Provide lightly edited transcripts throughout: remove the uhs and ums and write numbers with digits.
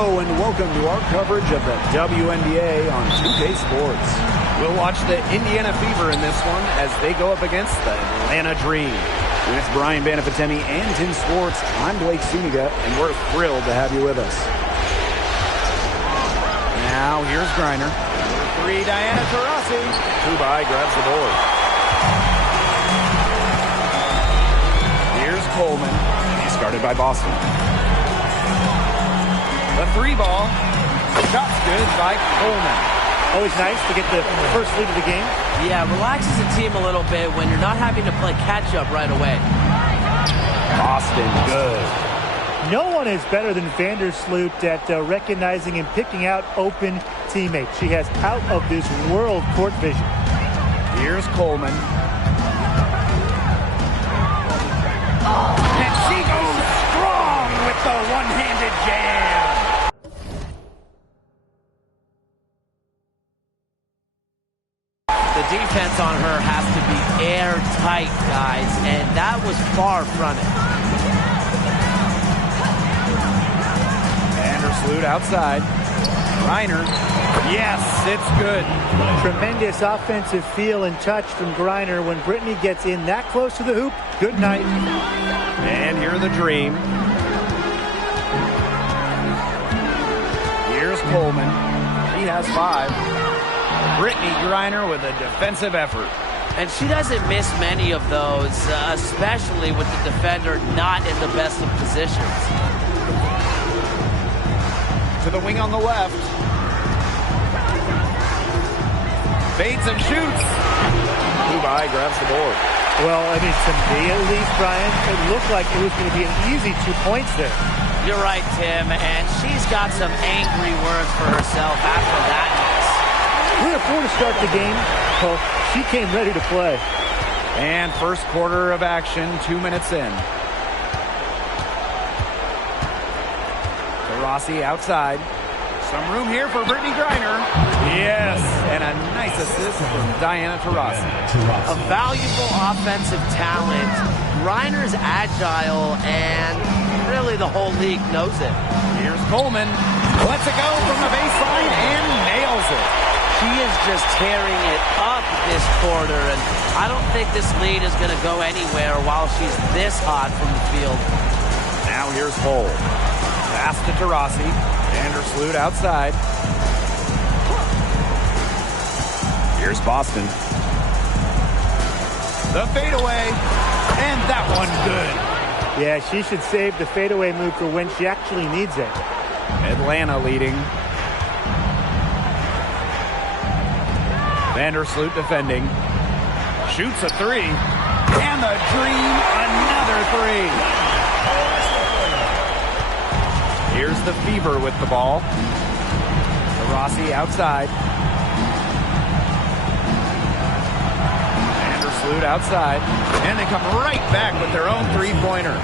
Hello and welcome to our coverage of the WNBA on 2K Sports. We'll watch the Indiana Fever in this one as they go up against the Atlanta Dream. With Brian Banafitemi and Tim Swartz, I'm Blake Suniga, and we're thrilled to have you with us. Now here's Griner. Number 3, Diana Taurasi. Kubai grabs the board. Here's Coleman. He's guarded by Boston. The 3 ball. Shot's good by Coleman. Always nice to get the first lead of the game. Yeah, relaxes the team a little bit when you're not having to play catch-up right away. Boston, good. No one is better than Vandersloot at recognizing and picking out open teammates. She has out-of-this-world court vision. Here's Coleman. And she goes strong with the one-handed jam. The defense on her has to be airtight, guys, and that was far from it. Vandersloot outside. Griner. Yes, it's good. Tremendous offensive feel and touch from Griner. When Brittany gets in that close to the hoop, good night. And here the Dream. Here's Coleman. He has 5. Brittany Griner with a defensive effort. And she doesn't miss many of those, especially with the defender not in the best of positions. To the wing on the left. Fades and shoots. Kubai grabs the board. Well, I mean, to me at least, Brian, it looked like it was going to be an easy 2 points there. You're right, Tim, and she's got some angry words for herself after that miss. 3 or 4 to start the game. Well, she came ready to play. And first quarter of action, 2 minutes in. Taurasi outside. Some room here for Brittany Griner. Yes, and a nice assist from Diana Taurasi. A valuable offensive talent. Griner's agile, and really the whole league knows it. Here's Coleman. Lets it go from the baseline and nails it. She is just tearing it up this quarter, and I don't think this lead is going to go anywhere while she's this hot from the field. Now here's Hull. Pass to Taurasi. Vandersloot outside. Here's Boston. The fadeaway, and that one good. Yeah, she should save the fadeaway move for when she actually needs it. Atlanta leading. Vandersloot defending. Shoots a 3. And the Dream, another 3. Here's the Fever with the ball. Taurasi outside. Vandersloot outside. And they come right back with their own 3-pointer.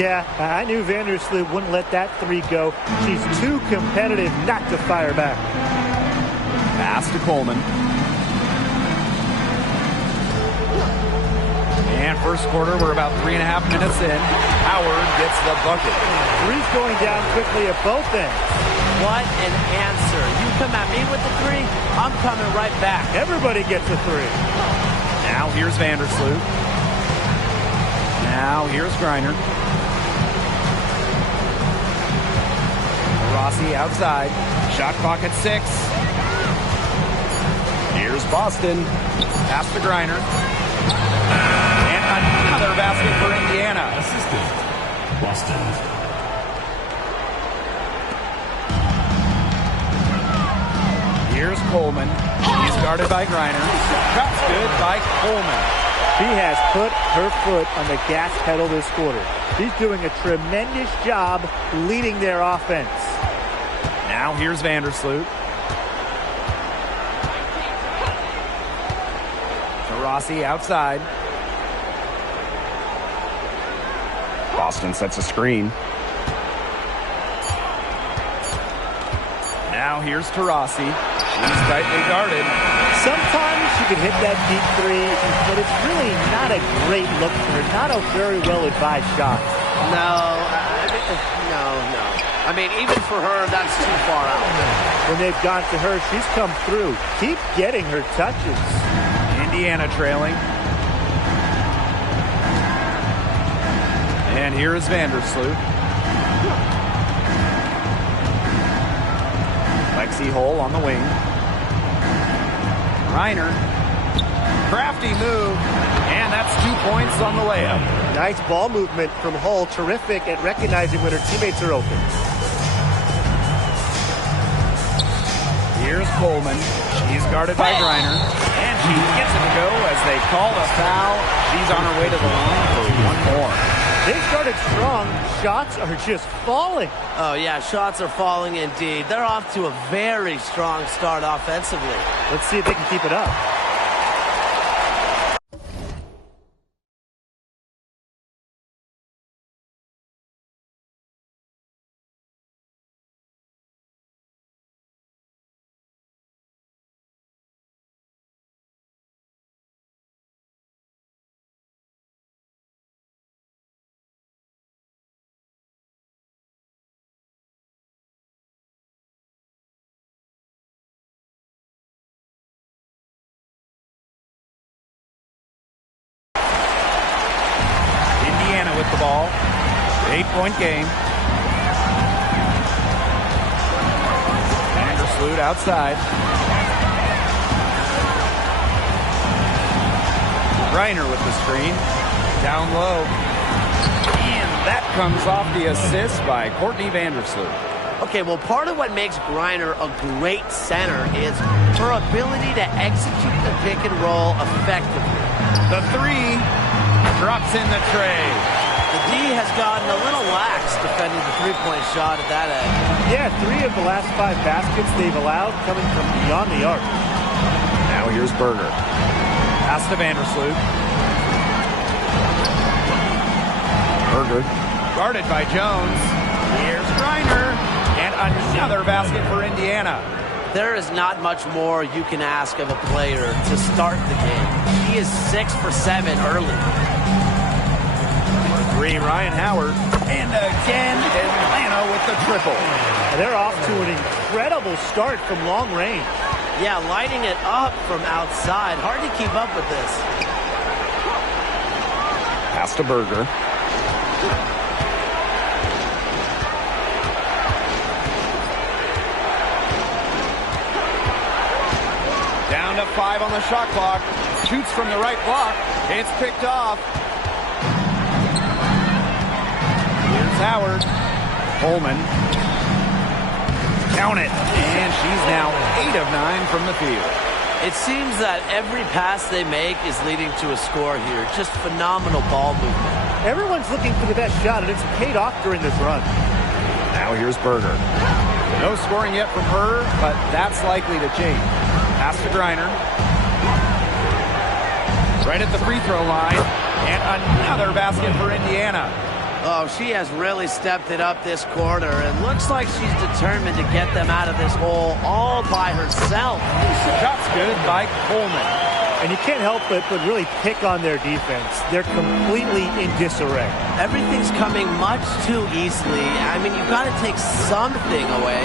Yeah, I knew Vandersloot wouldn't let that 3 go. She's too competitive not to fire back. Pass to Coleman. And first quarter, we're about 3.5 minutes in. Howard gets the bucket. 3's going down quickly at both ends. What an answer. You come at me with the 3, I'm coming right back. Everybody gets a 3. Now here's Vandersloot. Now here's Griner. Rossi outside. Shot clock at 6. Here's Boston. Pass to Griner. Another basket for Indiana. Assistant, Boston. Here's Coleman. He's guarded by Griner. Shot's good by Coleman. She has put her foot on the gas pedal this quarter. She's doing a tremendous job leading their offense. Now here's Vandersloot. Taurasi outside. Boston sets a screen. Now here's Taurasi. She's tightly guarded. Sometimes she can hit that deep 3, but it's really not a great look for her. Not a very well-advised shot. No. I mean, even for her, that's too far out. When they've gone to her, she's come through. Keep getting her touches. Indiana trailing. And here is Vandersloot. Lexi Hull on the wing. Reiner. Crafty move. And that's 2 points on the layup. Nice ball movement from Hull. Terrific at recognizing when her teammates are open. Here's Coleman. She's guarded by Griner. And she gets it to go as they call a foul. She's on her way to the line for one more. They started strong. Shots are just falling. Oh, yeah, shots are falling indeed. They're off to a very strong start offensively. Let's see if they can keep it up. With the ball. 8-point game. Vandersloot outside. Reiner with the screen. Down low. And that comes off the assist by Courtney Vandersloot. Okay, well, part of what makes Griner a great center is her ability to execute the pick and roll effectively. The three drops in the tray. The D has gotten a little lax defending the three-point shot at that end. Yeah, 3 of the last 5 baskets they've allowed coming from beyond the arc. Now here's Berger. Pass to Vandersloot. Berger guarded by Jones. Here's Griner. And another basket for Indiana. There is not much more you can ask of a player to start the game. He is 6 for 7 early. Ryan Howard, and again Atlanta with the triple. They're off to an incredible start from long range. Yeah, lighting it up from outside. Hard to keep up with this. Pass to Berger. Down to 5 on the shot clock. Shoots from the right block. It's picked off. Howard. Coleman. Count it. And she's now 8 of 9 from the field. It seems that every pass they make is leading to a score here. Just phenomenal ball movement. Everyone's looking for the best shot, and it's paid off during this run. Now here's Berger. No scoring yet from her, but that's likely to change. Pass to Griner. Right at the free throw line. And another basket for Indiana. Oh, she has really stepped it up this quarter, and looks like she's determined to get them out of this hole all by herself. Shot's good by Coleman. And you can't help but really pick on their defense. They're completely in disarray. Everything's coming much too easily. I mean, you've got to take something away.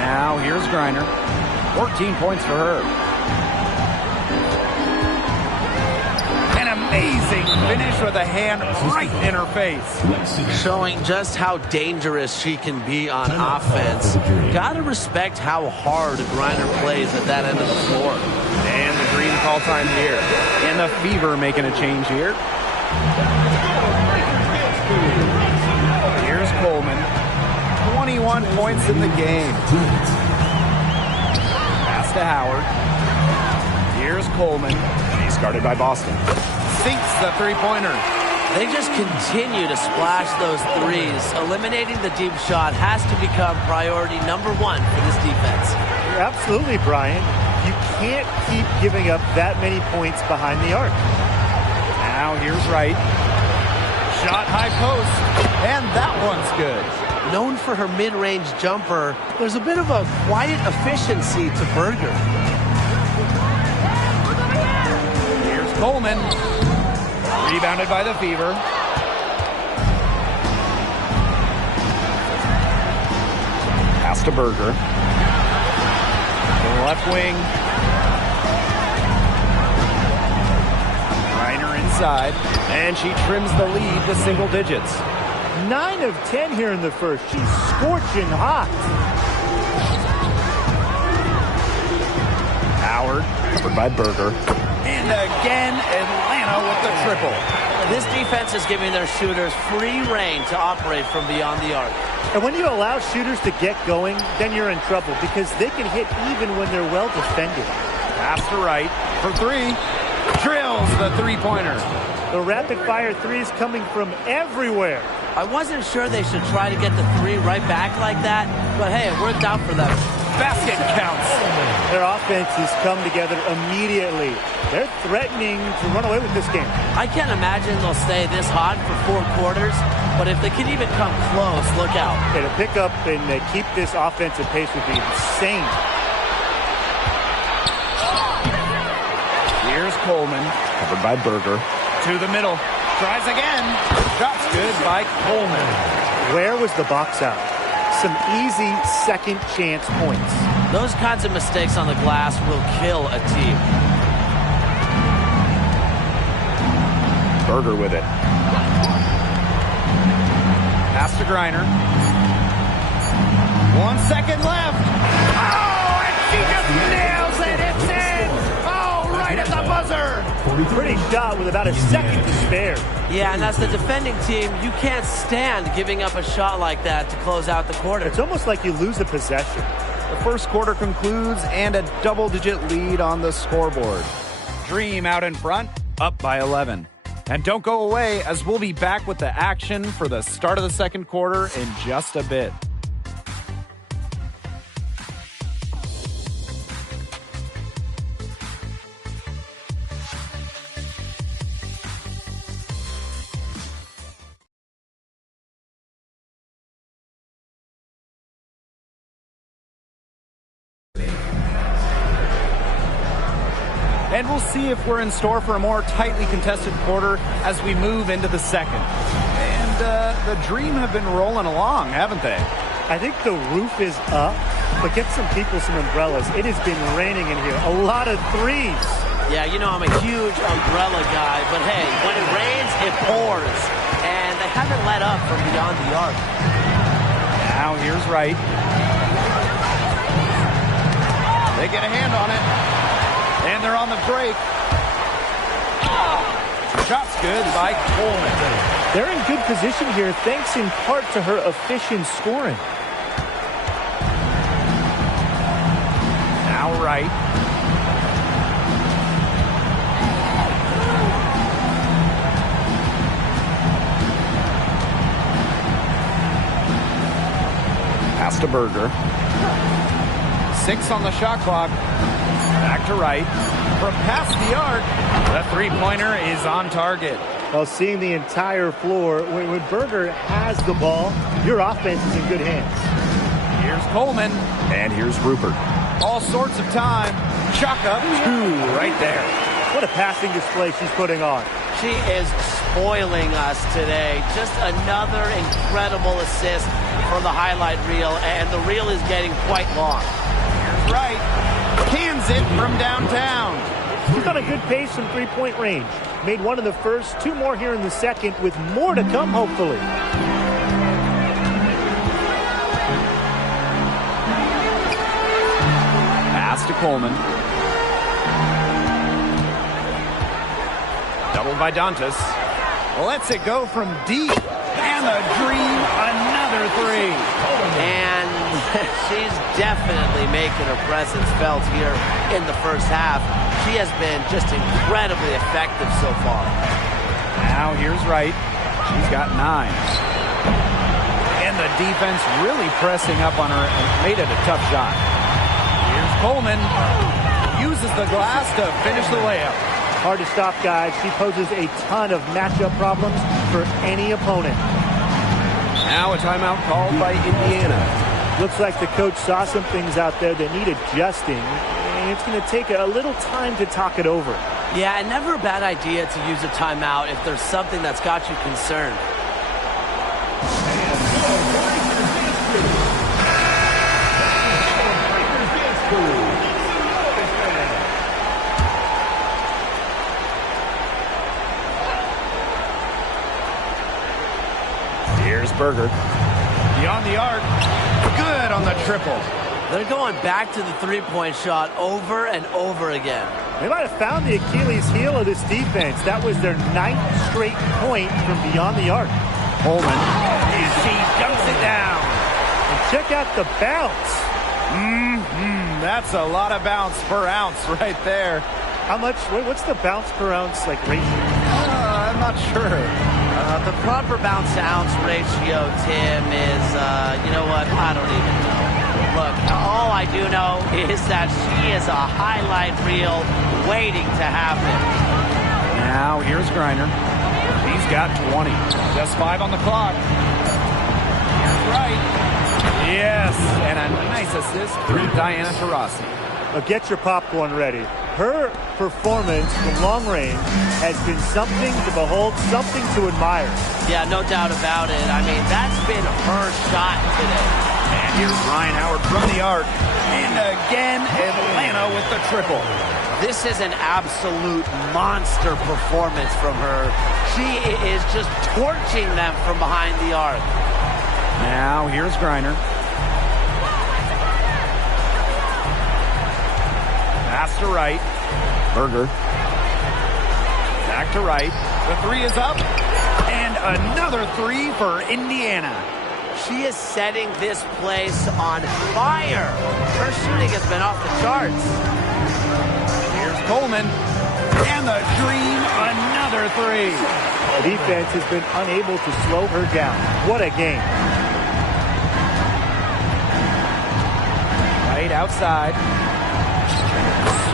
Now, here's Griner. 14 points for her. Amazing finish with a hand right in her face. Showing just how dangerous she can be on offense. Gotta respect how hard Griner plays at that end of the floor. And the green call time here. And the Fever making a change here. Here's Coleman. 21 points in the game. Pass to Howard. Here's Coleman. He's guarded by Boston. Sinks the three-pointer. They just continue to splash those threes. Eliminating the deep shot has to become priority number 1 for this defense. Absolutely, Brian. You can't keep giving up that many points behind the arc. Now here's Wright. Shot high post, and that one's good. Known for her mid-range jumper, there's a bit of a quiet efficiency to Berger. Here's Coleman. Rebounded by the Fever. Pass to Berger. To the left wing. Reiner inside. And she trims the lead to single digits. 9 of 10 here in the first. She's scorching hot. Howard, covered by Berger. And again, Atlanta with the triple. This defense is giving their shooters free reign to operate from beyond the arc. And when you allow shooters to get going, then you're in trouble because they can hit even when they're well defended. Pass to right for three. Drills the three-pointer. The rapid-fire threes coming from everywhere. I wasn't sure they should try to get the three right back like that, but hey, it worked out for them. Basket counts. Their offense has come together immediately. They're threatening to run away with this game. I can't imagine they'll stay this hot for 4 quarters, but if they can even come close, look out. Okay, to pick up and keep this offensive pace would be insane. Here's Coleman, covered by Berger. To the middle. Tries again. Shot's good by Coleman. Where was the box out? Some easy second chance points. Those kinds of mistakes on the glass will kill a team. Berger with it. Pass to Griner. 1 second left. Oh, and she just nails it. It's in. Oh, right at the buzzer. Pretty shot with about a second to spare. Yeah, and as the defending team, you can't stand giving up a shot like that to close out the quarter. It's almost like you lose a possession. The first quarter concludes and a double-digit lead on the scoreboard. Dream out in front, up by 11. And don't go away, as we'll be back with the action for the start of the second quarter in just a bit. And we'll see if we're in store for a more tightly contested quarter as we move into the second. And the Dream have been rolling along, haven't they? I think the roof is up, but get some people some umbrellas. It has been raining in here. A lot of threes. Yeah, you know I'm a huge umbrella guy, but hey, when it rains, it pours. And they haven't let up from beyond the arc. Now here's Wright. They get a hand on it. And they're on the break. Shot's good by Coleman. They're in good position here, thanks in part to her efficient scoring. Now Wright. Pass to Berger. 6 on the shot clock. Back to Wright. From past the arc, the three-pointer is on target. Well, seeing the entire floor, when Berger has the ball, your offense is in good hands. Here's Coleman. And here's Rupert. All sorts of time. Chalk up 2 right there. What a passing display she's putting on. She is spoiling us today. Just another incredible assist from the highlight reel, and the reel is getting quite long. Here's Wright. Cans it from downtown. She's on a good pace from three-point range. Made 1 in the first, 2 more here in the second, with more to come, hopefully. Pass to Coleman. Doubled by Dantas. Lets it go from deep. And the Dream, another 3. And she's definitely making her presence felt here in the first half. She has been just incredibly effective so far. Now here's Wright. She's got 9. And the defense really pressing up on her and made it a tough shot. Here's Coleman. Uses the glass to finish the layup. Hard to stop, guys. She poses a ton of matchup problems for any opponent. Now a timeout called by Indiana. Looks like the coach saw some things out there that need adjusting, and it's going to take a little time to talk it over. Yeah, and never a bad idea to use a timeout if there's something that's got you concerned. Here's Berger. Beyond the arc. Good on the triple. They're going back to the three-point shot over and over again. They might have found the Achilles heel of this defense. That was their 9th straight point from beyond the arc. Coleman. And she dumps it down. And check out the bounce. That's a lot of bounce per ounce right there. How much? What's the bounce per ounce like ratio? I'm not sure. The proper bounce to ounce ratio, Tim, is, you know what? I don't even know. Look, all I do know is that she is a highlight reel waiting to happen. Now, here's Griner. He's got 20. Just 5 on the clock. Here's right. Yes, and a nice assist from Diana Taurasi. Get your popcorn ready. Her performance from long range has been something to behold, something to admire. Yeah, no doubt about it. I mean, that's been her shot today. And here's Ryan Howard from the arc. And again, Atlanta with the triple. This is an absolute monster performance from her. She is just torching them from behind the arc. Now, here's Griner. Pass to right. Berger. Back to right. The three is up. And another three for Indiana. She is setting this place on fire. Her shooting has been off the charts. Here's Coleman. And the Dream, another three. The defense has been unable to slow her down. What a game. Right outside.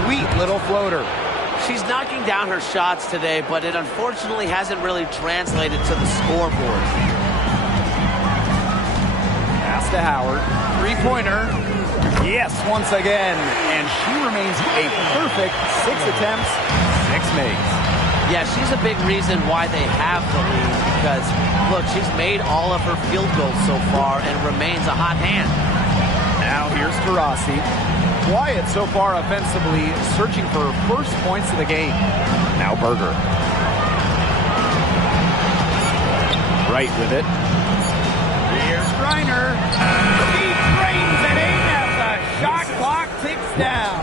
Sweet little floater. She's knocking down her shots today, but it unfortunately hasn't really translated to the scoreboard. Pass to Howard. Three-pointer. Yes, once again. And she remains a perfect 6 attempts, 6 makes. Yeah, she's a big reason why they have the lead because, look, she's made all of her field goals so far and remains a hot hand. Now here's Taurasi. Quiet so far offensively, searching for first points of the game. Now Berger. Right with it. Here's Griner. He drains it in as the shot clock ticks down.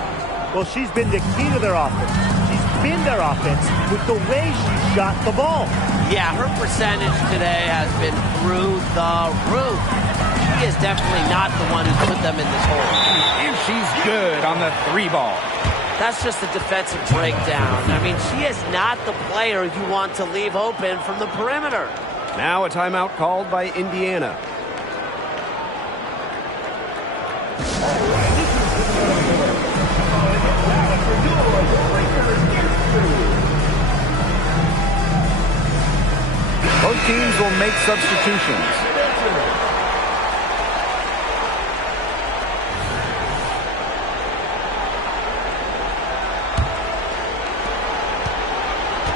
Well, she's been the key to their offense. She's been their offense with the way she shot the ball. Yeah, her percentage today has been through the roof. She is definitely not the one who put them in this hole. And she's good on the 3-ball. That's just a defensive breakdown. I mean, she is not the player you want to leave open from the perimeter. Now a timeout called by Indiana. Both teams will make substitutions.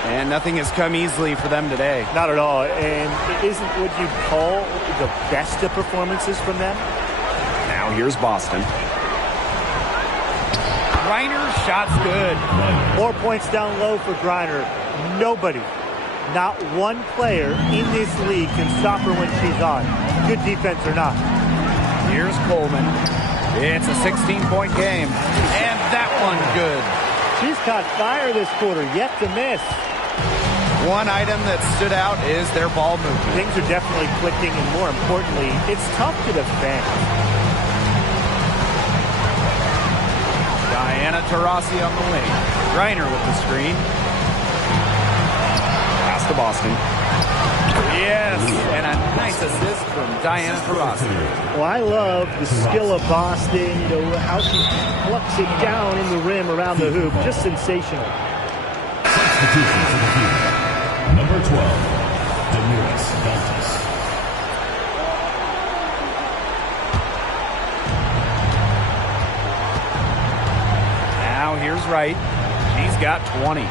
And nothing has come easily for them today. Not at all. And it isn't what you'd call the best of performances from them. Now here's Boston. Griner, shot's good. 4 points down low for Griner. Nobody, not one player in this league can stop her when she's on. Good defense or not. Here's Coleman. It's a 16-point game. And that one good. She's caught fire this quarter, yet to miss. One item that stood out is their ball movement. Things are definitely clicking, and more importantly, it's tough to defend. Diana Taurasi on the wing. Griner with the screen. Pass to Boston. Yes, and a nice assist from Diana Taurasi. Well, I love the skill of Boston, you know, how she plucks it down in the rim around the hoop. Just sensational. Substitution for the team. Number 12, Damiris Dantas. Now here's Wright. He's got 20.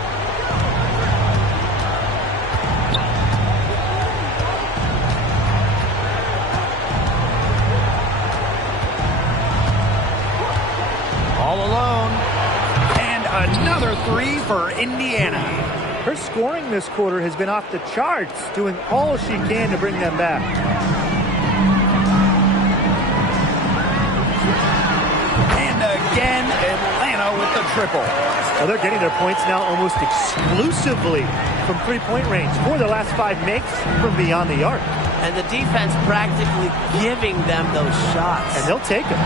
for Indiana. Her scoring this quarter has been off the charts, doing all she can to bring them back. And again, Atlanta with the triple. Well, they're getting their points now almost exclusively from three-point range. 4 of their last 5 makes from beyond the arc. And the defense practically giving them those shots. And they'll take them.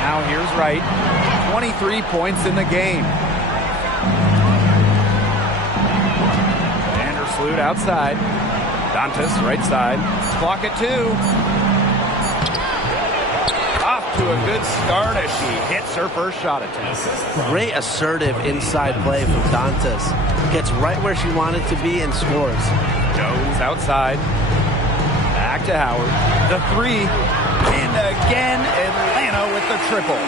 Now here's Wright. 23 points in the game. Vandersloot outside. Dantas right side. Clock at 2. Off to a good start as she hits her first shot attempt. Great assertive inside play from Dantas. Gets right where she wanted to be and scores. Jones outside. Back to Howard. The 3. And again, Atlanta with the triple.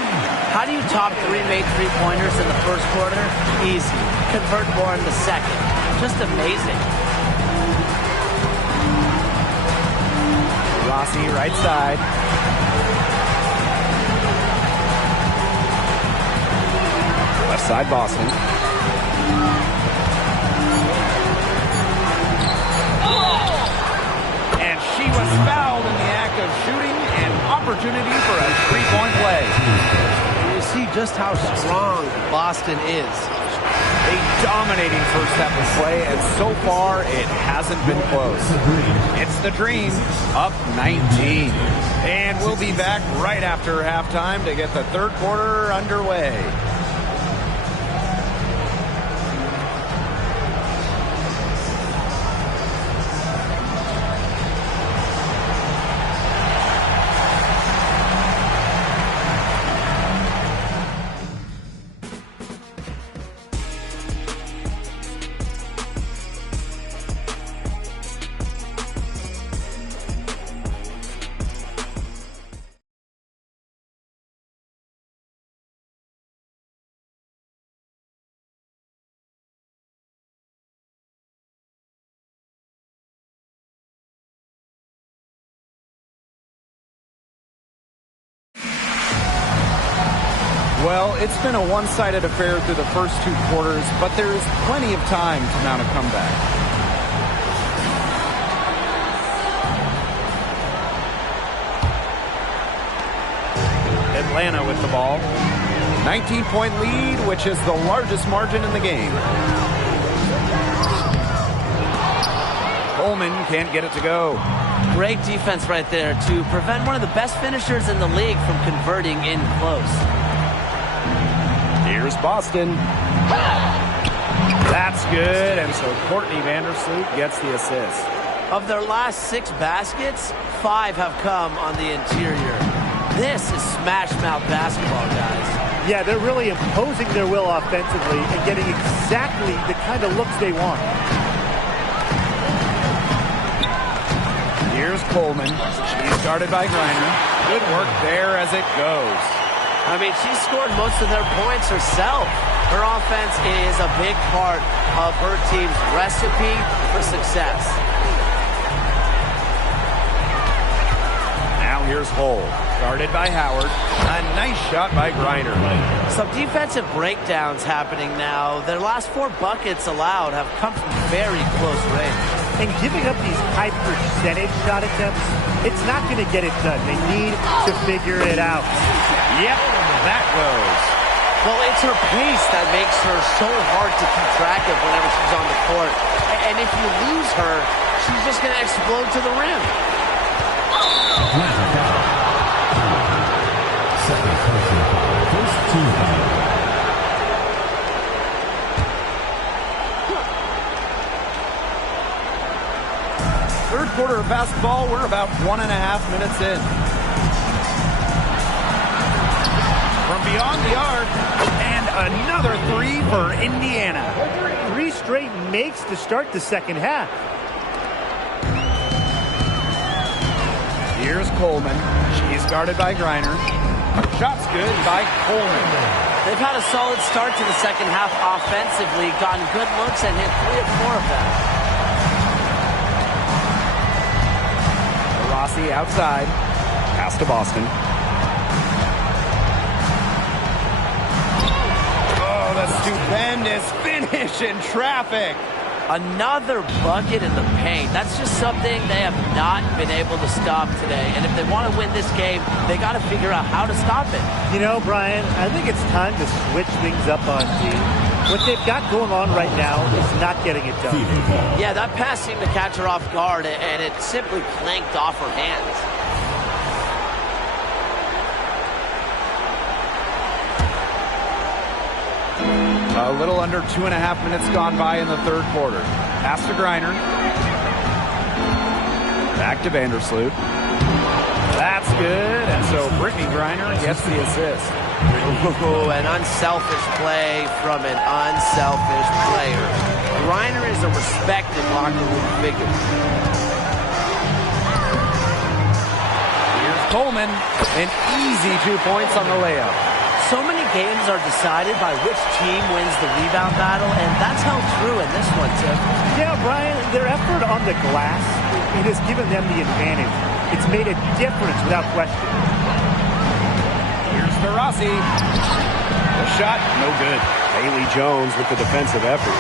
How do you top 3 made three-pointers in the first quarter? Easy. Convert more in the second. Just amazing. Rossi right side. Left side Boston. And she was fouled in the act of shooting, an opportunity for a three-point play. You see just how strong Boston is. A dominating first half of play, and so far it hasn't been close. It's the Dream, up 19. And we'll be back right after halftime to get the third quarter underway. Well, it's been a one-sided affair through the first 2 quarters, but there is plenty of time to mount a comeback. Atlanta with the ball. 19-point lead, which is the largest margin in the game. Coleman can't get it to go. Great defense right there to prevent one of the best finishers in the league from converting in close. Here's Boston. That's good, and so Courtney Vandersloot gets the assist. Of their last 6 baskets, 5 have come on the interior. This is smash-mouth basketball, guys. Yeah, they're really imposing their will offensively and getting exactly the kind of looks they want. Here's Coleman. She's guarded by Griner. Good work there as it goes. I mean, she scored most of their points herself. Her offense is a big part of her team's recipe for success. Now here's Hull, guarded by Howard. A nice shot by Griner. Some defensive breakdowns happening now. Their last 4 buckets allowed have come from very close range. And giving up these high percentage shot attempts, it's not going to get it done. They need to figure it out. Yep, that goes. Well, it's her pace that makes her so hard to keep track of whenever she's on the court. And if you lose her, she's just going to explode to the rim. Second personal foul. First team foul. Third quarter of basketball, we're about 1.5 minutes in. From beyond the arc, and another 3 for Indiana. 3 straight makes to start the second half. Here's Coleman. She's guarded by Griner. Shot's good by Coleman. They've had a solid start to the second half offensively, gotten good looks and hit 3 or 4 of them. Rossi outside. Pass to Boston. Oh, the Stupendous finish in traffic. Another bucket in the paint. That's just something they have not been able to stop today. And if they want to win this game, they got to figure out how to stop it. You know, Brian, I think it's time to switch things up on team. What they've got going on right now is not getting it done. Yeah, that pass seemed to catch her off guard, and it simply clanked off her hands. A little under 2.5 minutes gone by in the third quarter. Pass to Griner. Back to Vandersloot. That's good. And so Brittany Griner gets the assist. Ooh, an unselfish play from an unselfish player. Griner is a respected locker room figure. Here's Coleman. An easy 2 points on the layup. So many games are decided by which team wins the rebound battle, and that's held true in this one, Tim. Yeah, Brian, their effort on the glass, it has given them the advantage. It's made a difference without question. Here's Taurasi. The shot, no good. Haley Jones with the defensive effort.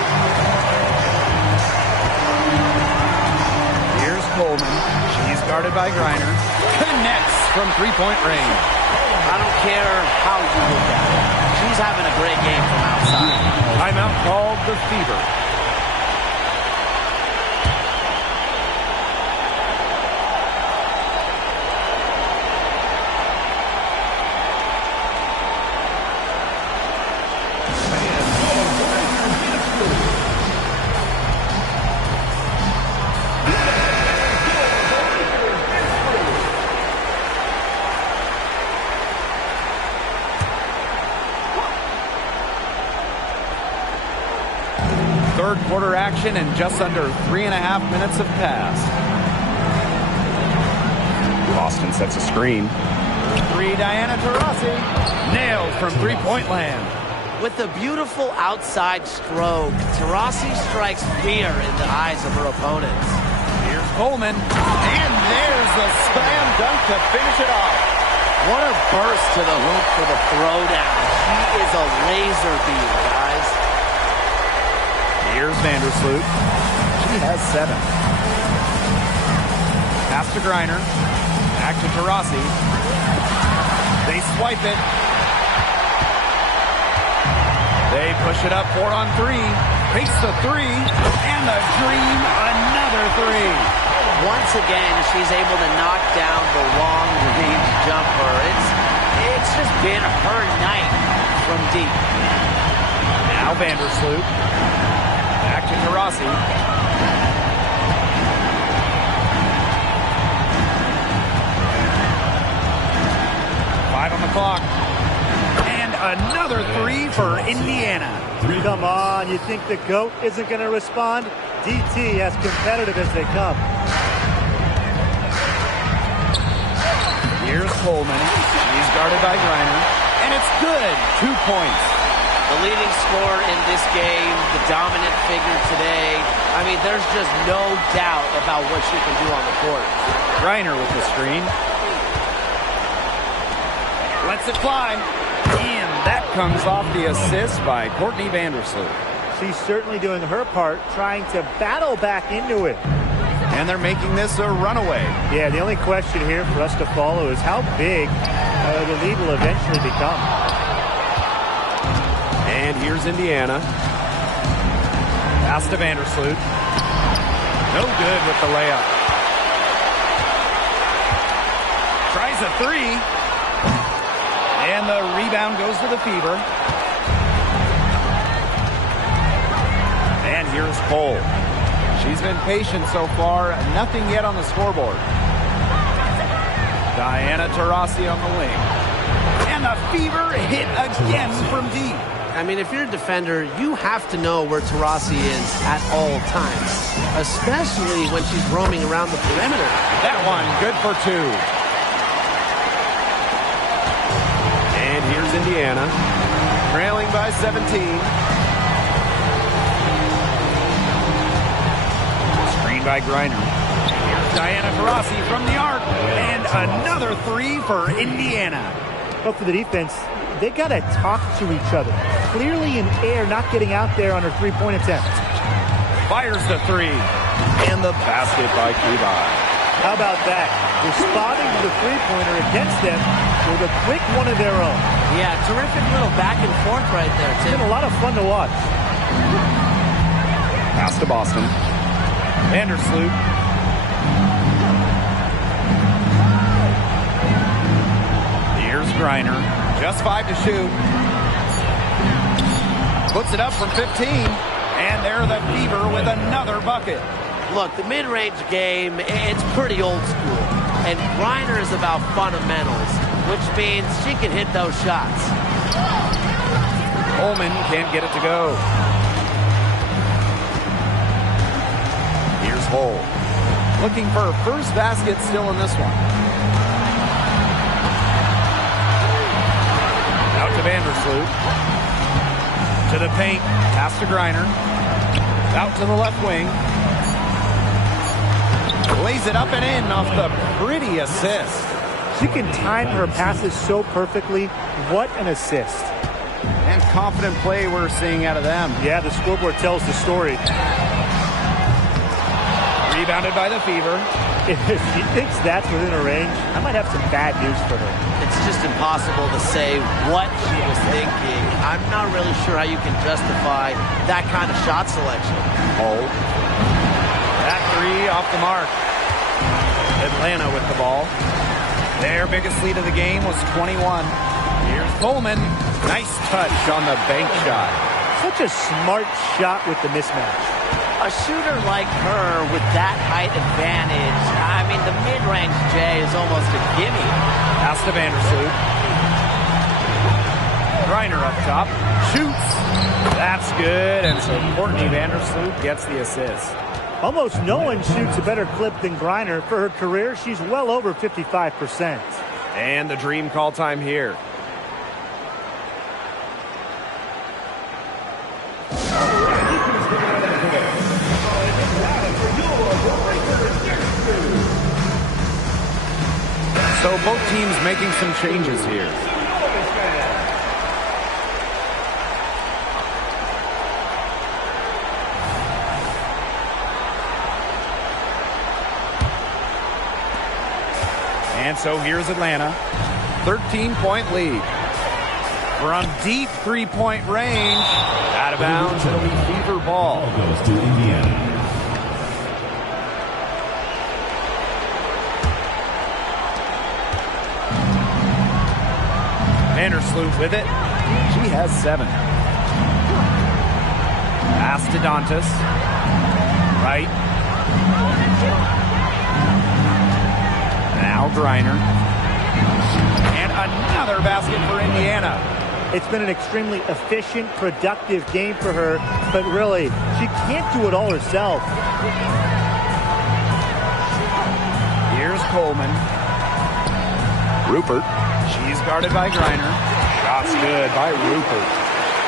Here's Coleman. She's guarded by Griner. Connects from three-point range. I don't care how you look at it. She's having a great game from outside. Timeout called the Fever. Third quarter action and just under 3.5 minutes have passed. Boston sets a screen. Three, Diana Taurasi. Nailed from three-point land. With a beautiful outside stroke, Taurasi strikes fear in the eyes of her opponents. Here's Coleman. And there's the slam dunk to finish it off. What a burst to the hoop for the throwdown. She is a laser beam, guys. Here's Vandersloot. She has 7. Pass to Griner. Back to Taurasi. They swipe it. They push it up 4-on-3. Fakes the 3. And the dream, another 3. Once again, she's able to knock down the long-range jumper. It's just been her night from deep. Now Vandersloot. Back to Taurasi. Five on the clock. And another 3 for Indiana. Come on, you think the GOAT isn't going to respond? DT as competitive as they come. Here's Coleman. He's guarded by Griner. And it's good. 2 points. The leading scorer in this game, the dominant figure today. I mean, there's just no doubt about what she can do on the court. Griner with the screen. Lets it fly. And that comes off the assist by Courtney Vandersloot. She's certainly doing her part, trying to battle back into it. And they're making this a runaway. Yeah, the only question here for us to follow is how big the lead will eventually become. And here's Indiana. Pass to Vandersloot. No good with the layup. Tries a 3. And the rebound goes to the Fever. And here's Cole. She's been patient so far. Nothing yet on the scoreboard. Diana Taurasi on the wing. And the Fever hit again from deep. I mean, if you're a defender, you have to know where Taurasi is at all times, especially when she's roaming around the perimeter. That one, good for 2. And here's Indiana, trailing by 17. Screen by Griner. Here's Diana Taurasi from the arc. And another 3 for Indiana. But for the defense, they got to talk to each other. Clearly in air, not getting out there on her three-point attempt. Fires the three. And the basket by Kiba. How about that? Responding to the three-pointer against them with a quick one of their own. Yeah, terrific little back and forth right there, It's Tim. been a lot of fun to watch. Pass to Boston. Vandersloot. Here's Griner. Just 5 to shoot. Puts it up from 15. And they're the Fever with another bucket. Look, the mid-range game, it's pretty old school. And Griner is about fundamentals, which means she can hit those shots. Coleman can't get it to go. Here's Hull. Looking for her first basket still in this one. Out to Vandersloot. To the paint. Pass to Griner. Out to the left wing. Lays it up and in off the pretty assist. She can time her passes so perfectly. What an assist. And confident play we're seeing out of them. Yeah, the scoreboard tells the story. Rebounded by the Fever. If she thinks that's within her range, I might have some bad news for her. It's just impossible to say what she was thinking. I'm not really sure how you can justify that kind of shot selection. Hull. That three off the mark. Atlanta with the ball. Their biggest lead of the game was 21. Here's Coleman. Nice touch on the bank shot. Such a smart shot with the mismatch. A shooter like her with that height advantage, I mean, the mid-range J is almost a gimme. Pass to Vandersloot. Griner up top. Shoots. That's good. And so Courtney Vandersloot gets the assist. Almost no one shoots a better clip than Griner. For her career, she's well over 55%. And the dream call time here. So both teams making some changes here. And so here's Atlanta. 13-point lead. From deep three-point range. Out of bounds. It'll be Fever ball. Goes to Indiana. Vandersloot with it. She has 7. Pass to Dantas. Right. Now Griner. And another basket for Indiana. It's been an extremely efficient, productive game for her, but really, she can't do it all herself. Here's Coleman. Rupert. She's guarded by Griner. Shots good by Rupert.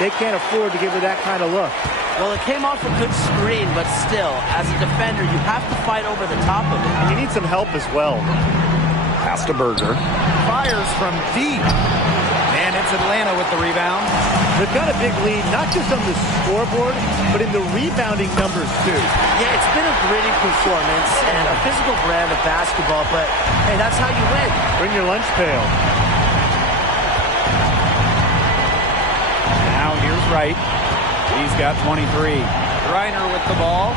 They can't afford to give her that kind of look. Well, it came off a good screen, but still, as a defender, you have to fight over the top of it. And you need some help as well. Pass to Berger. Fires from deep. And it's Atlanta with the rebound. They've got a big lead, not just on the scoreboard, but in the rebounding numbers, too. Yeah, it's been a gritty performance and a physical brand of basketball, but, hey, that's how you win. Bring your lunch pail. Now here's Wright. He's got 23. Griner with the ball.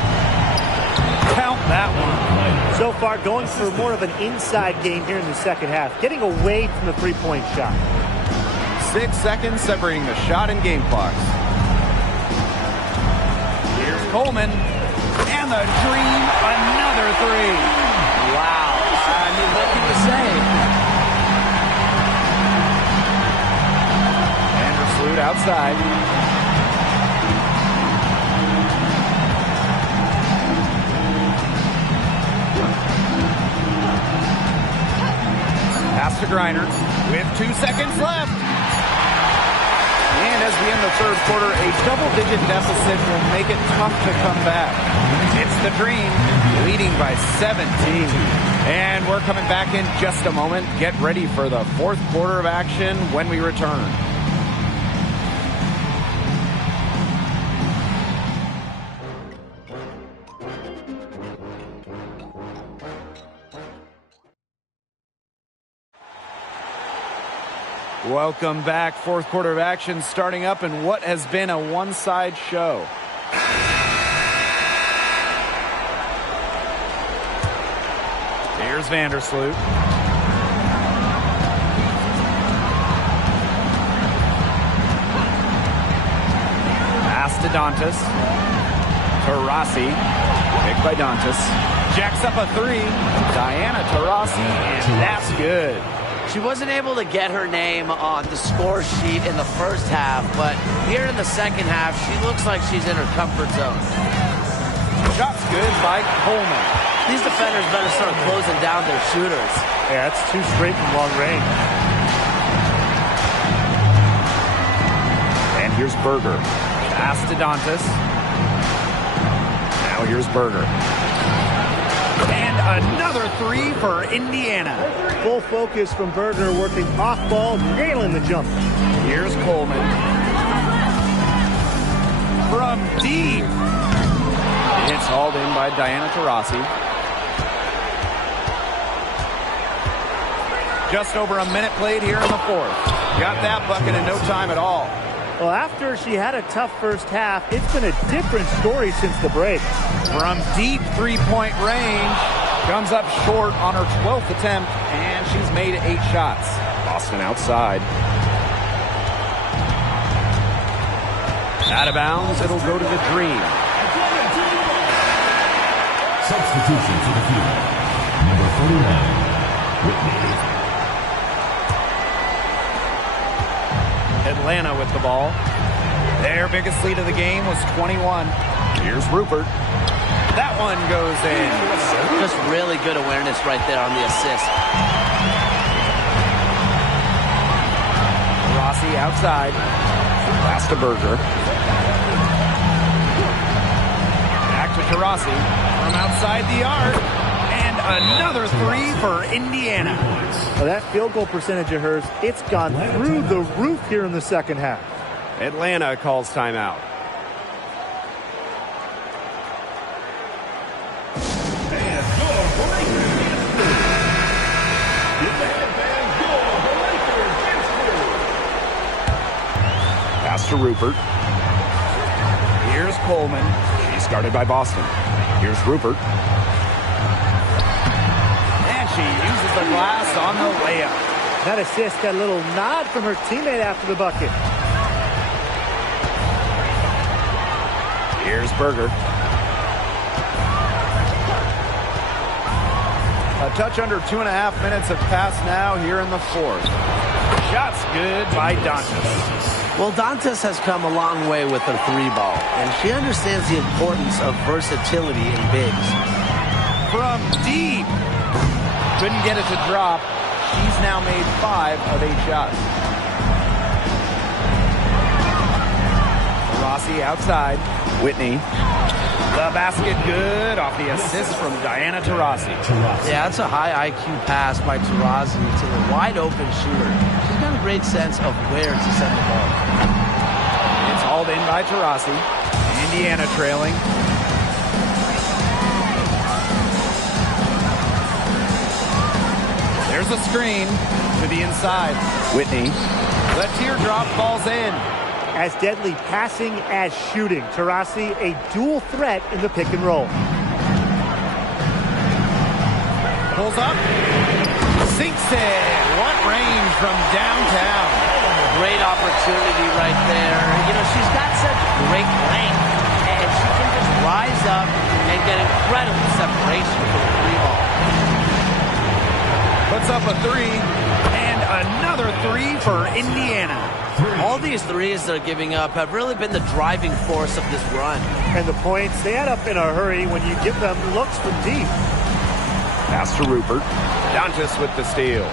Count that one. So far, going for more of an inside game here in the second half, getting away from the three-point shot. 6 seconds separating the shot and game clocks. Here's Coleman. And the dream, another three. Wow. I mean, what can you say? Vandersloot outside. Pass to Griner with 2 seconds left. And as we end the third quarter, a double-digit deficit will make it tough to come back. It's the Dream leading by 17. And we're coming back in just a moment. Get ready for the fourth quarter of action when we return. Welcome back. Fourth quarter of action starting up in what has been a one-side show. Here's Vandersloot. Pass to Dantas. Taurasi. Picked by Dantas. Jacks up a three. Diana Taurasi, and that's good. She wasn't able to get her name on the score sheet in the first half, but here in the second half, she looks like she's in her comfort zone. Shot's good by Coleman. These defenders better start closing down their shooters. Yeah, that's 2 straight from long range. And here's Berger. Pass to Dantas. Now here's Berger. And another three for Indiana. Full focus from Berger, working off ball, nailing the jump. Here's Coleman. From deep. It's hauled in by Diana Taurasi. Just over a minute played here in the fourth. Got that bucket in no time at all. Well, after she had a tough first half, it's been a different story since the break. From deep three-point range. Comes up short on her 12th attempt, and she's made 8 shots. Boston outside. Out of bounds, it'll go to the Dream. Substitution for the field. Number 49, Whitney. Atlanta with the ball. Their biggest lead of the game was 21. Here's Rupert. That one goes in. Just really good awareness right there on the assist. Rossi outside. Pass to Berger. Back to Taurasi. From outside the arc. And another three for Indiana. Well, that field goal percentage of hers, it's gone through the roof here in the second half. Atlanta calls timeout. Pass to Rupert. Here's Coleman. She's guarded by Boston. Here's Rupert. And she uses the glass on the layup. That assist got a little nod from her teammate after the bucket. Here's Berger. A touch under 2.5 minutes have passed now here in the fourth. Shot's good by Dantas. Well, Dantas has come a long way with her three ball, and she understands the importance of versatility in bigs. From deep. Couldn't get it to drop. She's now made 5 of 8 shots. Rossi outside. Whitney. The basket good off the assist from Diana Taurasi. Yeah, that's a high IQ pass by Taurasi to the wide open shooter. She's got a great sense of where to send the ball. It's hauled in by Taurasi. Indiana trailing. There's a screen to the inside. Whitney. The teardrop falls in. As deadly passing as shooting. Taurasi, a dual threat in the pick and roll. Pulls up. Sinks it. What range from downtown. Great opportunity right there. You know, she's got such great length, and she can just rise up and get incredible separation from the three ball. Puts up a three, and another three for Indiana. All these threes they're giving up have really been the driving force of this run. And the points, they add up in a hurry when you give them looks from deep. Pass to Rupert. Dantas with the steal.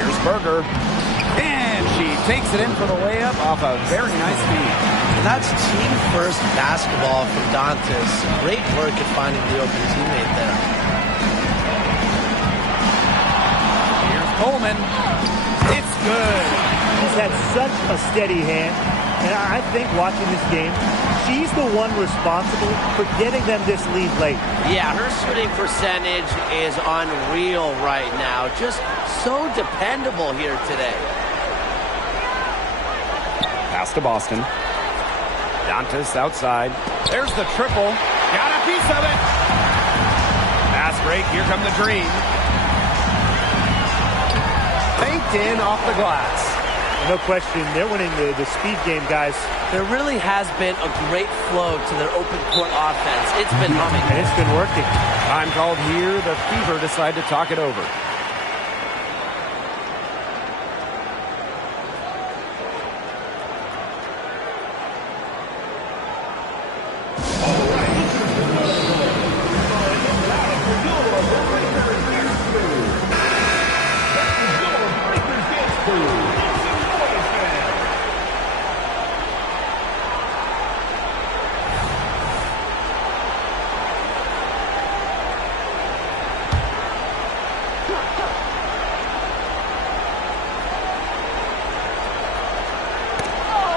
Here's Berger. And she takes it in for the layup off a very nice feed. That's team first basketball from Dantas. Great work at finding the open teammate there. Here's Coleman. It's good. He's had such a steady hand. And I think watching this game, she's the one responsible for getting them this lead late. Yeah, her shooting percentage is unreal right now. Just so dependable here today. Pass to Boston. Dantas outside. There's the triple. Got a piece of it. Pass break. Here come the Dream. Banked in off the glass. No question, they're winning the speed game, guys. There really has been a great flow to their open court offense. It's been humming. And it's been working. Time called here. The Fever decide to talk it over.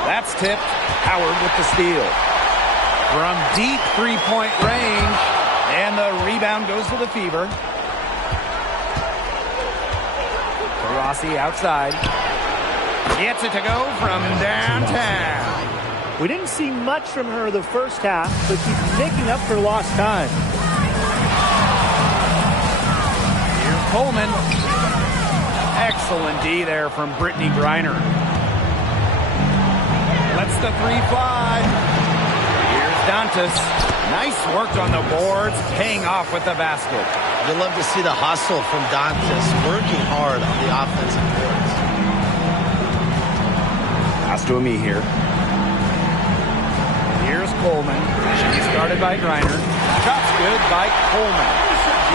That's tipped. Howard with the steal. From deep three-point range. And the rebound goes to the Fever. Rossi outside. Gets it to go from downtown. We didn't see much from her the first half, but she's making up for lost time. Here's Coleman. Excellent D there from Brittany Griner. Lets the three fly. Here's Dantas. Nice work on the boards, paying off with the basket. You'll love to see the hustle from Dantas, working hard on the offensive boards. Pass to me here. Here's Coleman. She's guarded by Griner. Shot's good by Coleman.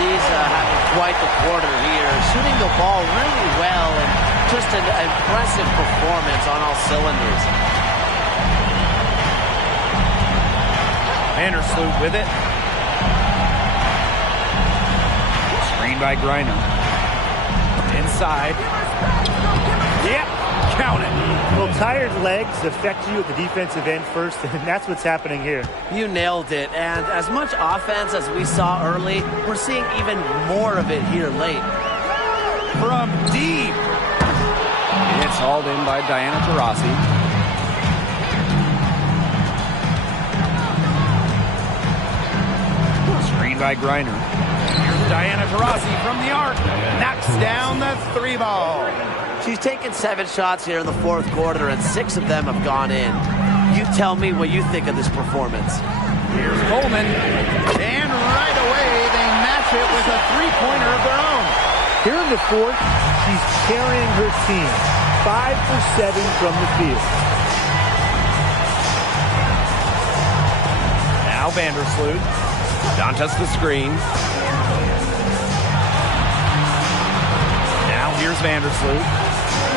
She's having quite the quarter here, shooting the ball really well, and just an impressive performance on all cylinders. Vandersloot with it. Screen by Griner. Inside. Yep, count it. Well, tired legs affect you at the defensive end first, and that's what's happening here. You nailed it, and as much offense as we saw early, we're seeing even more of it here late. From deep. It's hauled in by Diana Taurasi. By Griner. Here's Diana Taurasi from the arc. Knocks down the three ball. She's taken 7 shots here in the fourth quarter, and 6 of them have gone in. You tell me what you think of this performance. Here's Coleman. And right away, they match it with a three-pointer of their own. Here in the fourth, she's carrying her team. 5 for 7 from the field. Now Vandersloot. Dantas the screen. Now here's Vandersloot.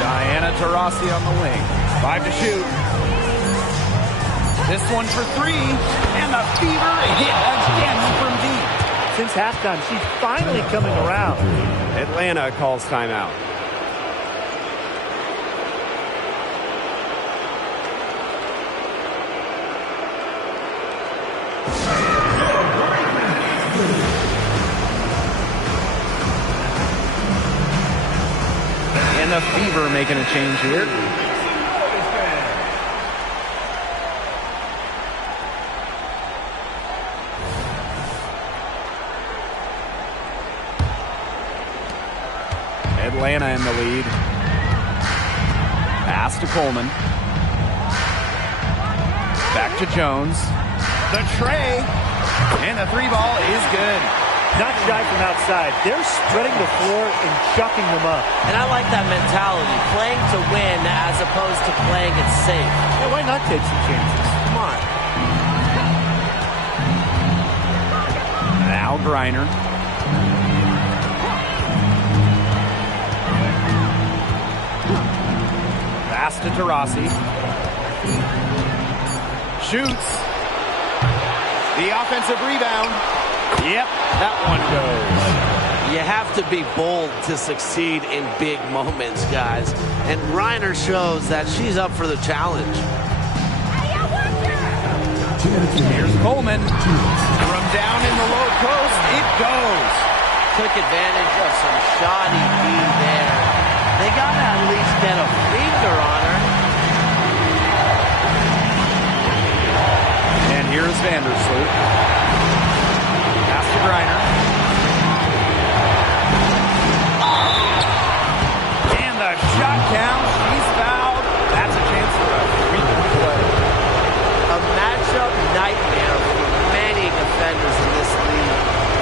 Diana Taurasi on the wing. 5 to shoot. This one for 3. And the Fever hit again from deep. Since halftime, she's finally coming around. Atlanta calls timeout. And the Fever making a change here. Atlanta in the lead. Pass to Coleman. Back to Jones. The tray. And the three ball is good. Not shy from outside. They're spreading the floor and chucking them up. And I like that mentality, playing to win as opposed to playing it safe. Yeah, why not take some chances? Come on. Now Griner. Pass to Taurasi. Shoots. The offensive rebound. Yep, that one goes. You have to be bold to succeed in big moments, guys. And Griner shows that she's up for the challenge. 2 minutes remaining. Here's Coleman. 2 minutes. From down in the low post, it goes. Took advantage of some shoddy D there. They got to at least get a finger on her. And here's Vandersloot. Pass to Griner. And the shot count. She's fouled. That's a chance for a 3-point play. A matchup nightmare for many defenders in this league.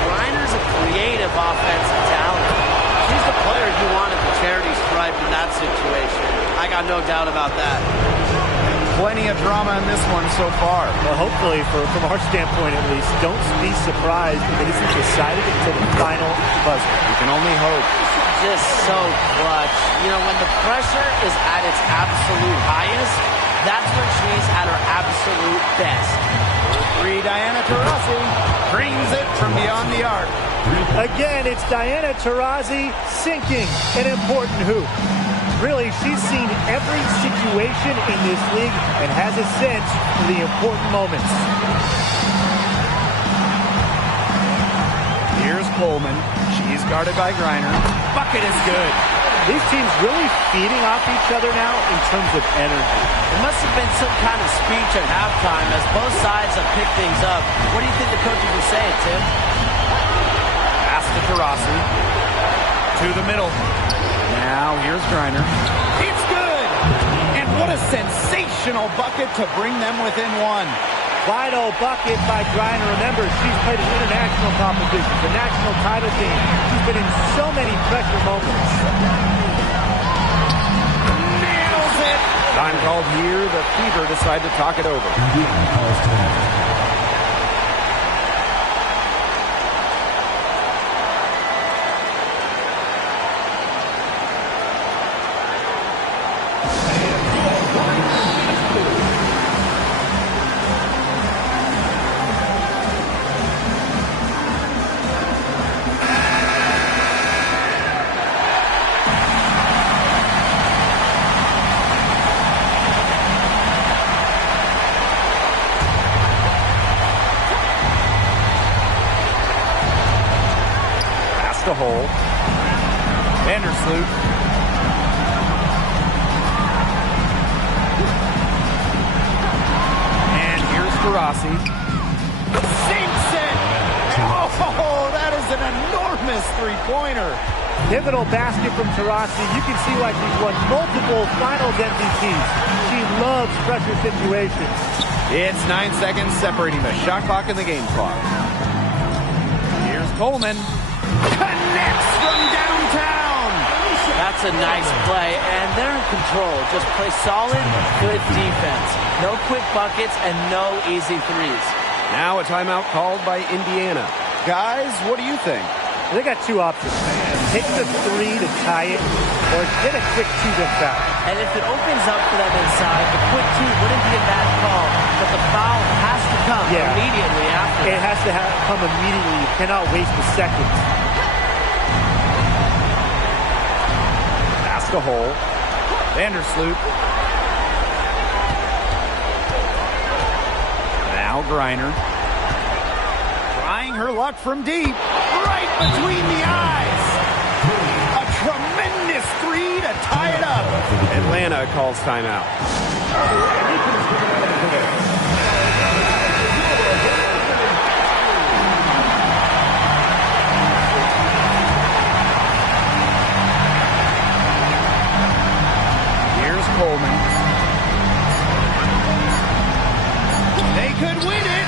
Griner's a creative offensive talent. She's the player you want at the charity stripe in that situation. I got no doubt about that. Plenty of drama in this one so far. Well, hopefully, from our standpoint at least, don't be surprised if it isn't decided until the final buzzer. You can only hope. Just so clutch. You know, when the pressure is at its absolute highest, that's when she's at her absolute best. Three, Diana Taurasi brings it from beyond the arc. Again, it's Diana Taurasi sinking an important hoop. Really, she's seen every situation in this league and has a sense for the important moments. Here's Coleman. She's guarded by Griner. Bucket is good. These teams really feeding off each other now in terms of energy. It must have been some kind of speech at halftime as both sides have picked things up. What do you think the coaches were saying, Tim? Pass to Taurasi. To the middle. Now here's Griner. It's good! And what a sensational bucket to bring them within one. Final bucket by Griner. Remember, she's played in international competitions, the national title game. She's been in so many pressure moments. Nails it! Time called here. The Fever decide to talk it over. Indiana calls timeout. The hole. Vandersloot. And here's Taurasi. Sinks it! Oh, that is an enormous three-pointer. Pivotal basket from Taurasi. You can see why she's won multiple finals MVPs. She loves pressure situations. It's 9 seconds separating the shot clock and the game clock. Here's Coleman. Connects from downtown. That's a nice play, and they're in control. Just play solid, good defense. No quick buckets and no easy threes. Now a timeout called by Indiana. Guys, what do you think? They got two options. Take the three to tie it, or get a quick two-gun foul. And if it opens up for them inside, the quick two wouldn't be a bad call, but the foul has to come immediately after. It has to come immediately. You cannot waste a second. Pass to hole. Vandersloot. Now Griner. Trying her luck from deep. Right between the eyes. A tremendous three to tie it up. Atlanta calls timeout. Here's Coleman. They could win it.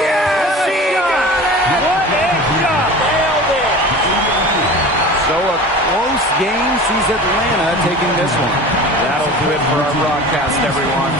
Yeah, she got it. What a shot. Nailed it. So a close game sees Atlanta taking this one. That'll do it for our broadcast, everyone.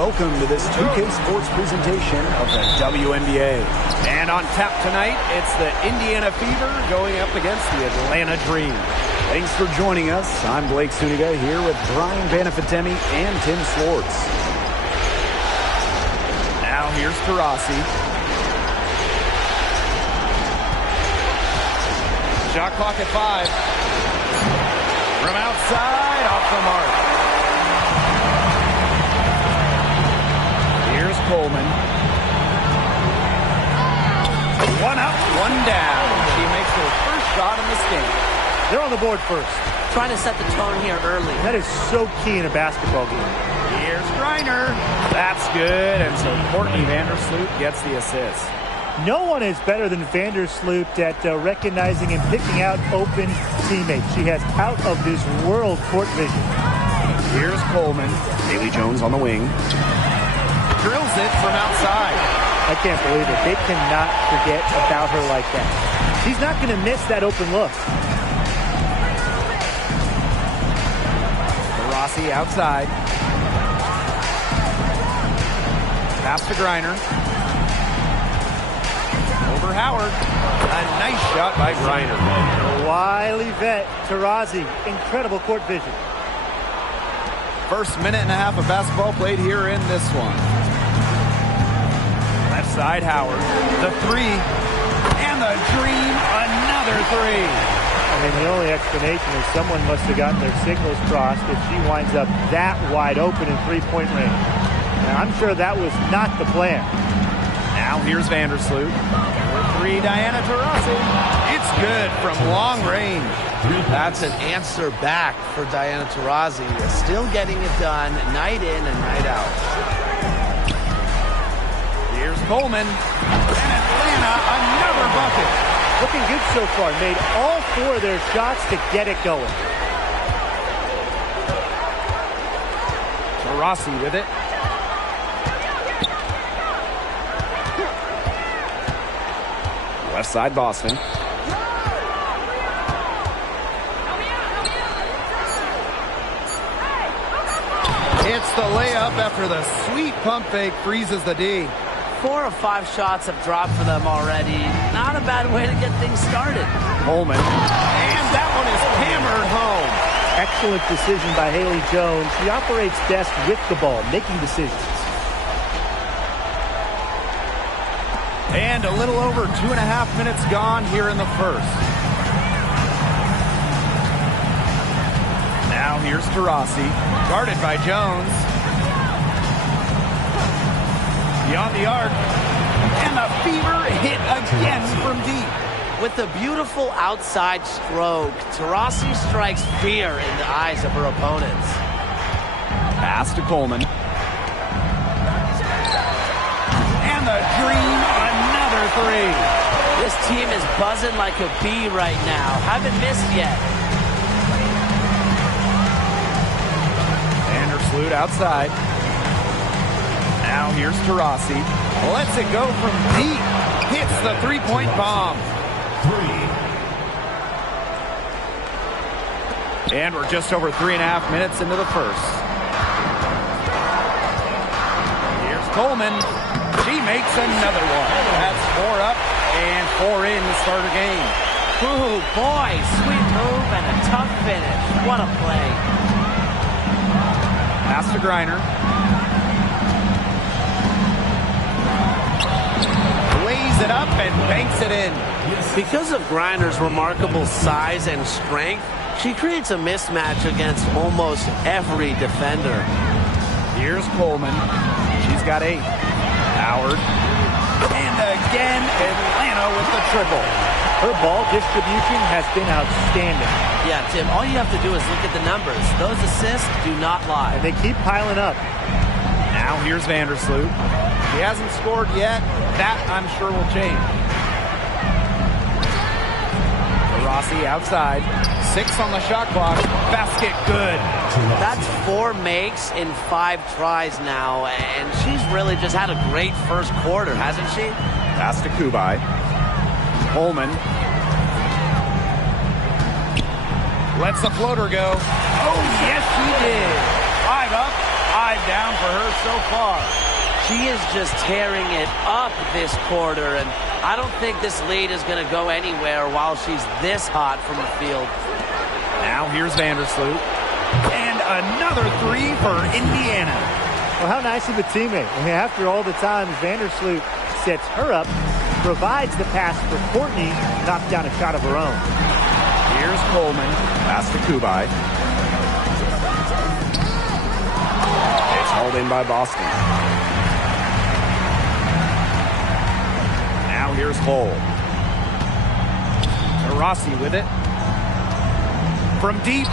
welcome to this 2K Sports presentation of the WNBA. And on tap tonight, it's the Indiana Fever going up against the Atlanta Dream. Thanks for joining us. I'm Blake Suniga here with Brian Banafitemi and Tim Swartz. Now here's Taurasi. Shot clock at 5. From outside, off the mark. Here's Coleman. One up, one down. She makes her first shot in this game. They're on the board first. Trying to set the tone here early. That is so key in a basketball game. Here's Griner. That's good, and so Courtney Vandersloot gets the assist. No one is better than Vandersloot at recognizing and picking out open teammates. She has out-of-this-world court vision. Here's Coleman. Haley Jones on the wing. Drills it from outside. I can't believe it. They cannot forget about her like that. She's not going to miss that open look. Rossi outside. Pass to Griner. Over Howard. A nice shot by Griner. Wily vet, Taurasi. Incredible court vision. First minute and a half of basketball played here in this one. Left side, Howard. The three. And the Dream, another three. I mean, the only explanation is someone must have gotten their signals crossed if she winds up that wide open in three-point range. Now, I'm sure that was not the plan. Now here's Vandersloot. For three, Diana Taurasi. It's good from long range. That's an answer back for Diana Taurasi. Still getting it done night in and night out. Here's Coleman. And Atlanta, another bucket. Looking good so far. Made all 4 of their shots to get it going. Taurasi with it. Left side, Boston. Hits the layup after the sweet pump fake freezes the D. 4 or 5 shots have dropped for them already. Not a bad way to get things started. Coleman. And that one is hammered home. Excellent decision by Haley Jones. She operates best with the ball, making decisions. And a little over 2.5 minutes gone here in the first. Now here's Taurasi, guarded by Jones. Beyond the arc, and the Fever hit again from deep. With a beautiful outside stroke, Taurasi strikes fear in the eyes of her opponents. Pass to Coleman. And the Dream, another three. This team is buzzing like a bee right now. Haven't missed yet. Vandersloot outside. Now here's Taurasi. Lets it go from deep. Hits the three-point bomb. 3. And we're just over 3.5 minutes into the first. Here's Coleman. She makes another one. That's 4 up and 4 in to start her game. Ooh, boy, sweet move and a tough finish. What a play. Pass to Griner. Lays it up and banks it in. Because of Griner's remarkable size and strength, she creates a mismatch against almost every defender. Here's Coleman. She's got 8. Howard. And again, Atlanta with the triple. Her ball distribution has been outstanding. Yeah, Tim, all you have to do is look at the numbers. Those assists do not lie. And they keep piling up. Now here's Vandersloot. He hasn't scored yet. That, I'm sure, will change. Rossi outside. 6 on the shot clock. Basket good. That's 4 makes in 5 tries now, and she's really just had a great first quarter, hasn't she? Pass to Kubai. Coleman. Lets the floater go. Oh, yes, she did. 5 up, 5 down for her so far. She is just tearing it up this quarter, and I don't think this lead is going to go anywhere while she's this hot from the field. Now here's Vandersloot. And another 3 for Indiana. Well, how nice of a teammate. I mean, after all the times Vandersloot sets her up, provides the pass for Courtney, knocks down a shot of her own. Here's Coleman. Pass to Kubai. It's hauled in by Boston. Now here's Hull. Taurasi with it. From deep.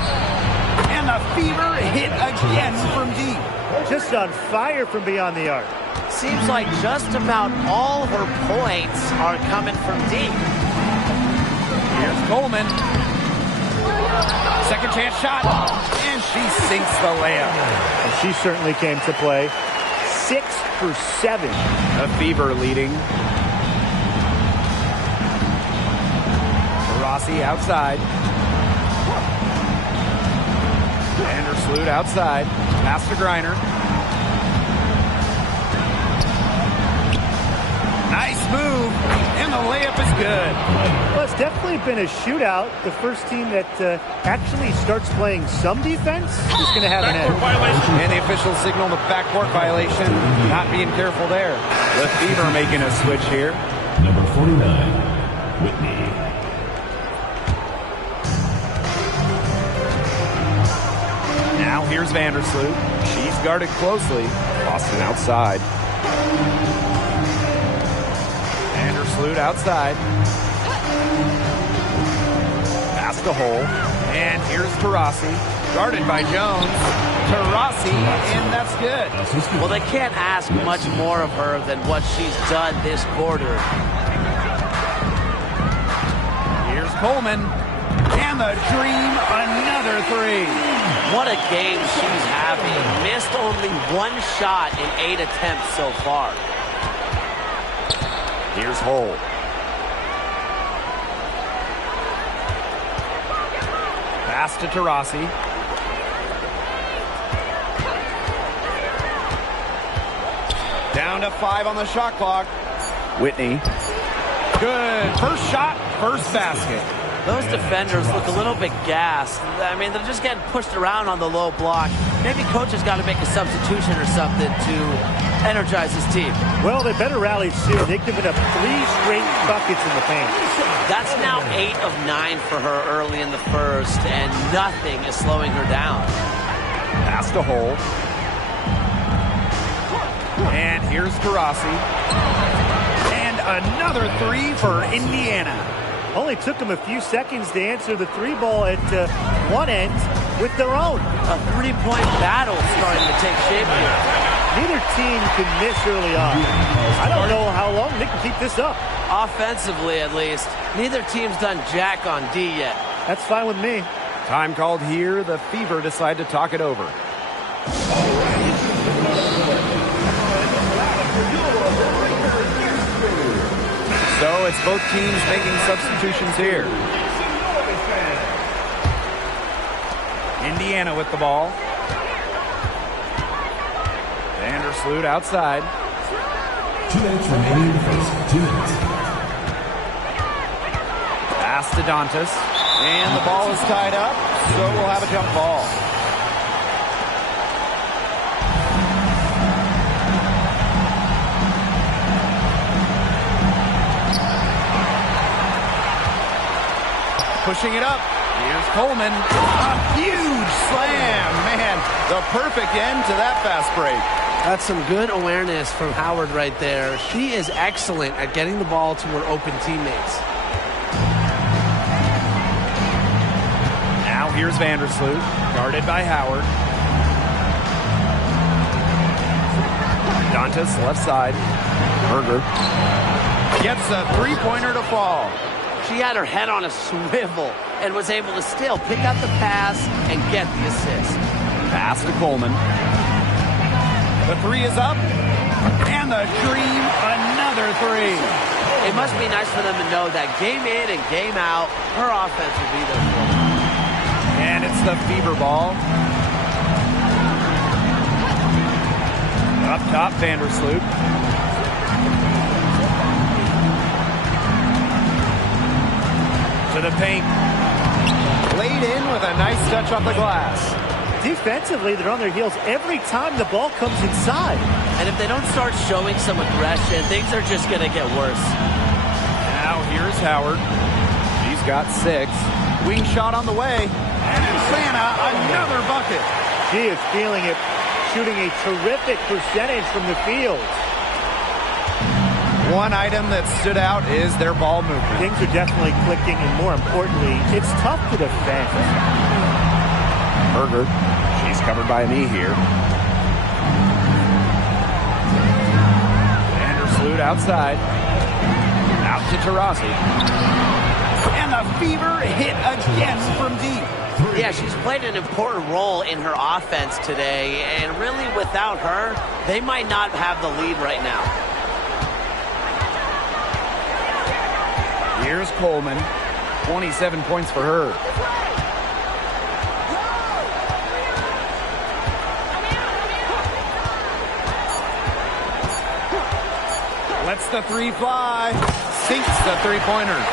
And the Fever hit again from deep. Just on fire from beyond the arc. Seems like just about all her points are coming from deep. Here's Coleman. Second chance shot. And she sinks the layup. And she certainly came to play. 6 for 7. The Fever leading. Rossi outside. Vandersloot outside. Pass to Griner. Nice move. And the layup is good. Well, it's definitely been a shootout. The first team that actually starts playing some defense is going to have an edge. And the official signal the backcourt violation. Not being careful there. The Fever making a switch here. Number 49, Whitney. Now here's Vandersloot. She's guarded closely. Boston outside. Vandersloot outside. Pass to Hull. And here's Taurasi. Guarded by Jones. Taurasi, and that's good. Well, they can't ask much more of her than what she's done this quarter. Here's Coleman. And the Dream, another 3. What a game she's having. Missed only 1 shot in 8 attempts so far. Here's Hull. Pass to Taurasi. Down to 5 on the shot clock. Whitney. Good. First shot, first basket. Those defenders look a little bit gassed. I mean, they're just getting pushed around on the low block. Maybe coach has got to make a substitution or something to energize his team. Well, they better rally soon. They've given up 3 straight buckets in the paint. That's now 8 of 9 for her early in the first, and nothing is slowing her down. Pass to Hull. And here's Taurasi. And another 3 for Indiana. Only took them a few seconds to answer the 3 ball at one end with their own. A 3-point battle starting to take shape here. Neither team can miss early on. I don't know how long they can keep this up. Offensively, at least. Neither team's done jack on D yet. That's fine with me. Time called here. The Fever decide to talk it over. So it's both teams making substitutions here. Indiana with the ball. Vandersloot outside. 2 minutes remaining in the first. 2 minutes. Pass to Dantas. And the ball is tied up, so we'll have a jump ball. Pushing it up. Here's Coleman. A huge slam. Man, the perfect end to that fast break. That's some good awareness from Howard right there. She is excellent at getting the ball to her open teammates. Now here's Vandersloot, guarded by Howard. Dantas left side. Berger gets a 3-pointer to fall. She had her head on a swivel and was able to still pick up the pass and get the assist. Pass to Coleman. The 3 is up, and the Dream, another 3. It must be nice for them to know that game in and game out, her offense will be there for them. And it's the Fever ball. Up top, Vandersloot. To the paint. Laid in with a nice touch off the glass. Defensively, they're on their heels every time the ball comes inside. And if they don't start showing some aggression, things are just going to get worse. Now here's Howard. She's got 6. Wing shot on the way. And Atlanta, another bucket. She is feeling it, shooting a terrific percentage from the field. One item that stood out is their ball movement. Things are definitely clicking, and more importantly, it's tough to defend. Berger, she's covered by a knee here. Vandersloot outside. Out to Taurasi. And the fever hit again from deep. Yeah, she's played an important role in her offense today, and really without her, they might not have the lead right now. Here's Coleman. 27 points for her. Lets the 3 fly. Sinks the 3-pointer.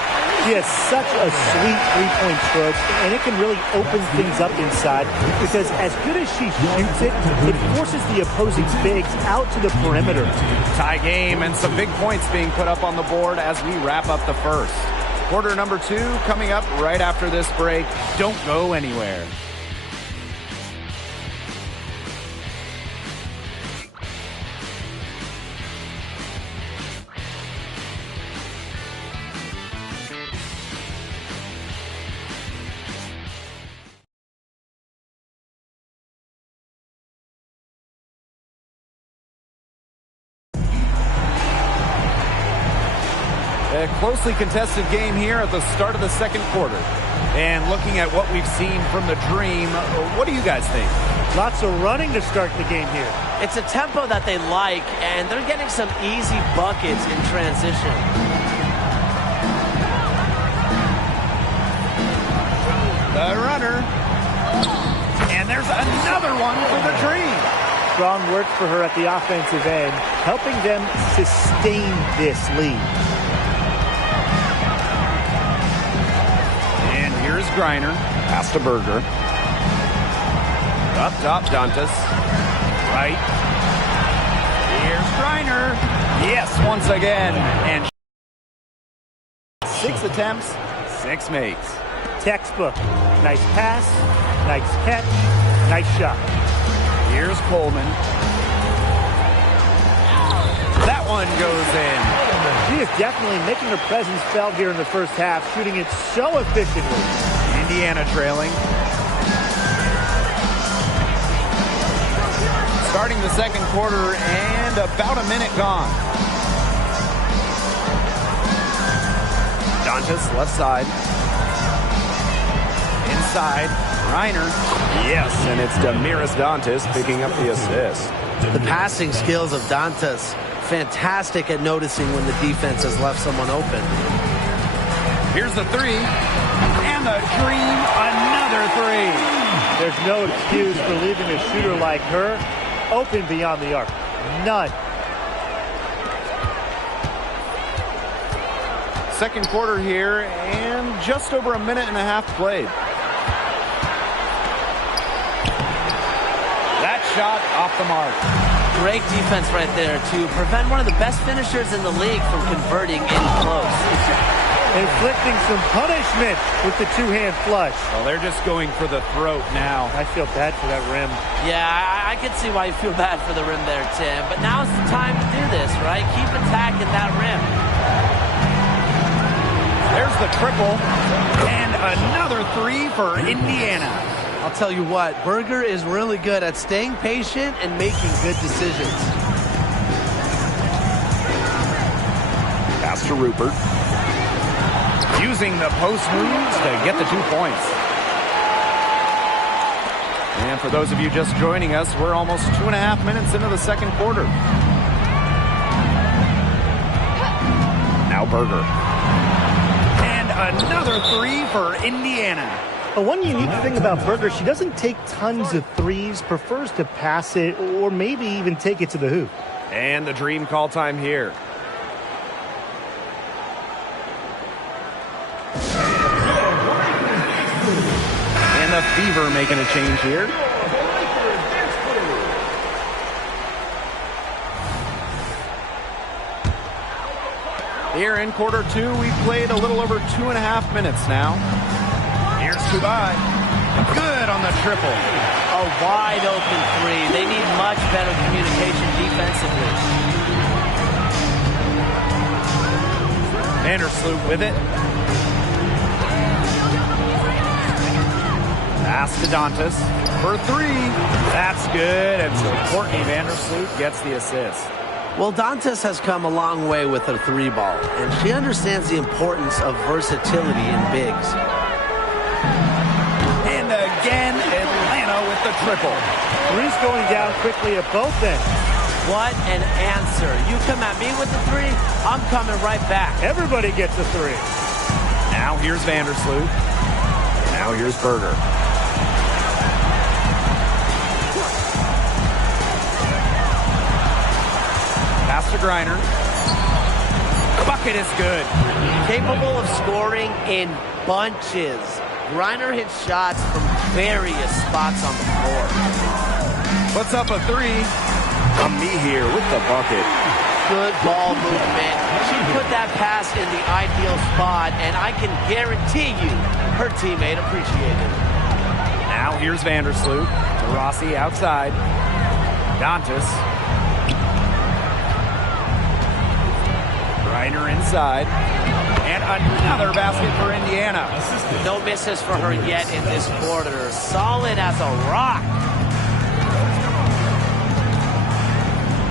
She has such a sweet three-point stroke, and it can really open things up inside because as good as she shoots it, it forces the opposing bigs out to the perimeter. Tie game and some big points being put up on the board as we wrap up the first. Quarter number 2 coming up right after this break. Don't go anywhere. A closely contested game here at the start of the second quarter. And looking at what we've seen from the Dream, what do you guys think? Lots of running to start the game here. It's a tempo that they like, and they're getting some easy buckets in transition. The runner. And there's another one for the Dream. Strong work for her at the offensive end, helping them sustain this lead. Here's Griner. Pass to Berger. Up top, Dantas. Right. Here's Griner. Yes, once again. And 6 attempts, 6 makes. Textbook. Nice pass, nice catch, nice shot. Here's Coleman. That one goes in. She is definitely making her presence felt here in the first half, shooting it so efficiently. Indiana trailing. Starting the second quarter and about a minute gone. Dantas left side. Inside. Reiner. Yes, and it's Damiris Dantas picking up the assist. The passing skills of Dantas, fantastic at noticing when the defense has left someone open. Here's the 3. And the Dream, another 3. There's no excuse for leaving a shooter like her open beyond the arc. None. Second quarter here, and just over a minute and a half played. That shot off the mark. Great defense right there to prevent one of the best finishers in the league from converting in close. Inflicting some punishment with the two-hand flush. Well, they're just going for the throat now. I feel bad for that rim. Yeah, I can see why you feel bad for the rim there, Tim. But now's the time to do this, right? Keep attacking that rim. There's the triple. And another 3 for Indiana. I'll tell you what, Berger is really good at staying patient and making good decisions. Pass to Rupert. Using the post moves to get the 2 points. And for those of you just joining us, we're almost 2.5 minutes into the second quarter. Now Berger. And another 3 for Indiana. But one unique thing about Berger, she doesn't take tons of threes, prefers to pass it or maybe even take it to the hoop. And the Dream call time here. And the Fever making a change here. Here in quarter two, we've played a little over 2.5 minutes now. Here's Kubai. Good on the triple. A wide open three. They need much better communication defensively. Vandersloot with it. Pass to Dantas for three. That's good. And so Courtney Vandersloot gets the assist. Well, Dantas has come a long way with her three ball, and she understands the importance of versatility in bigs. And again, Atlanta with the triple. Three's going down quickly at both ends. What an answer. You come at me with the three, I'm coming right back. Everybody gets a three. Now here's Vandersloot. Now here's Berger. Pass to Griner. Bucket is good. Capable of scoring in bunches. Griner hits shots from various spots on the floor. Puts up a three. Me here with the bucket. Good ball movement. She put that pass in the ideal spot, and I can guarantee you her teammate appreciated it. Now here's Vandersloot. To Rossi outside. Dantas. Griner inside. And another basket for Indiana. No misses for her yet in this quarter. Solid as a rock.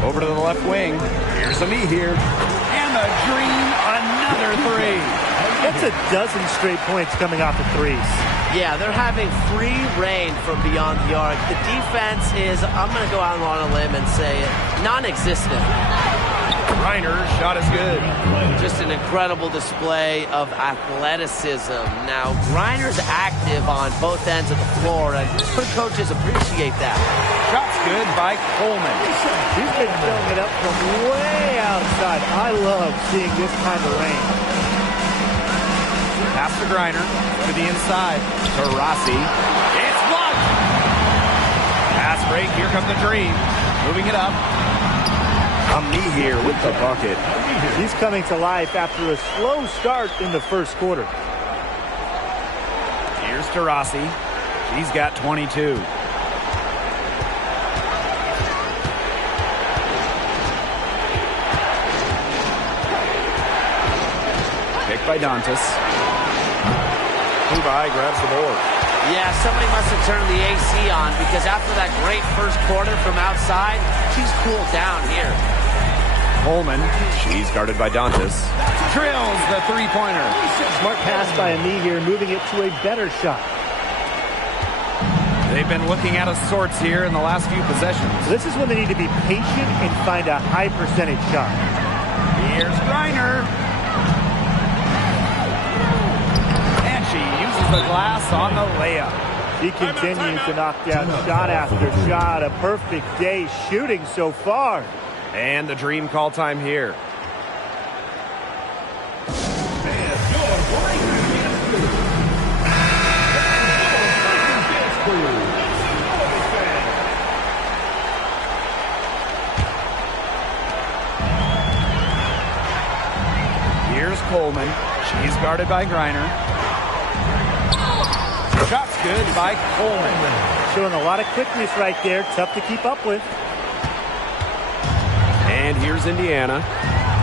Over to the left wing. Here's a me here. And the Dream, another three. That's a dozen straight points coming off of threes. Yeah, they're having free reign from beyond the arc. The defense is, I'm going to go out on a limb and say it, non-existent. Griner's shot is good. Just an incredible display of athleticism. Now, Griner's active on both ends of the floor, and her coaches appreciate that. Shot's good by Coleman. She's been filling it up from way outside. I love seeing this kind of rain. Pass to Griner. To the inside. To Rossi. It's blocked. Pass break. Here comes the Dream. Moving it up. Me here with the bucket. She's coming to life after a slow start in the first quarter. Here's to Rossi. She's got 22. Picked by Dantas. Kubai grabs the board. Yeah, somebody must have turned the AC on because after that great first quarter from outside, she's cooled down here. Coleman, she's guarded by Dantas. Drills the three-pointer. Smart pass by Ami here, moving it to a better shot. They've been looking out of sorts here in the last few possessions. This is when they need to be patient and find a high percentage shot. Here's Griner. And she uses the glass on the layup. She continues to knock down shot after shot. A perfect day shooting so far. And the Dream call time here. Here's Coleman. She's guarded by Griner. Shot's good by Coleman. Showing a lot of quickness right there. Tough to keep up with. And here's Indiana.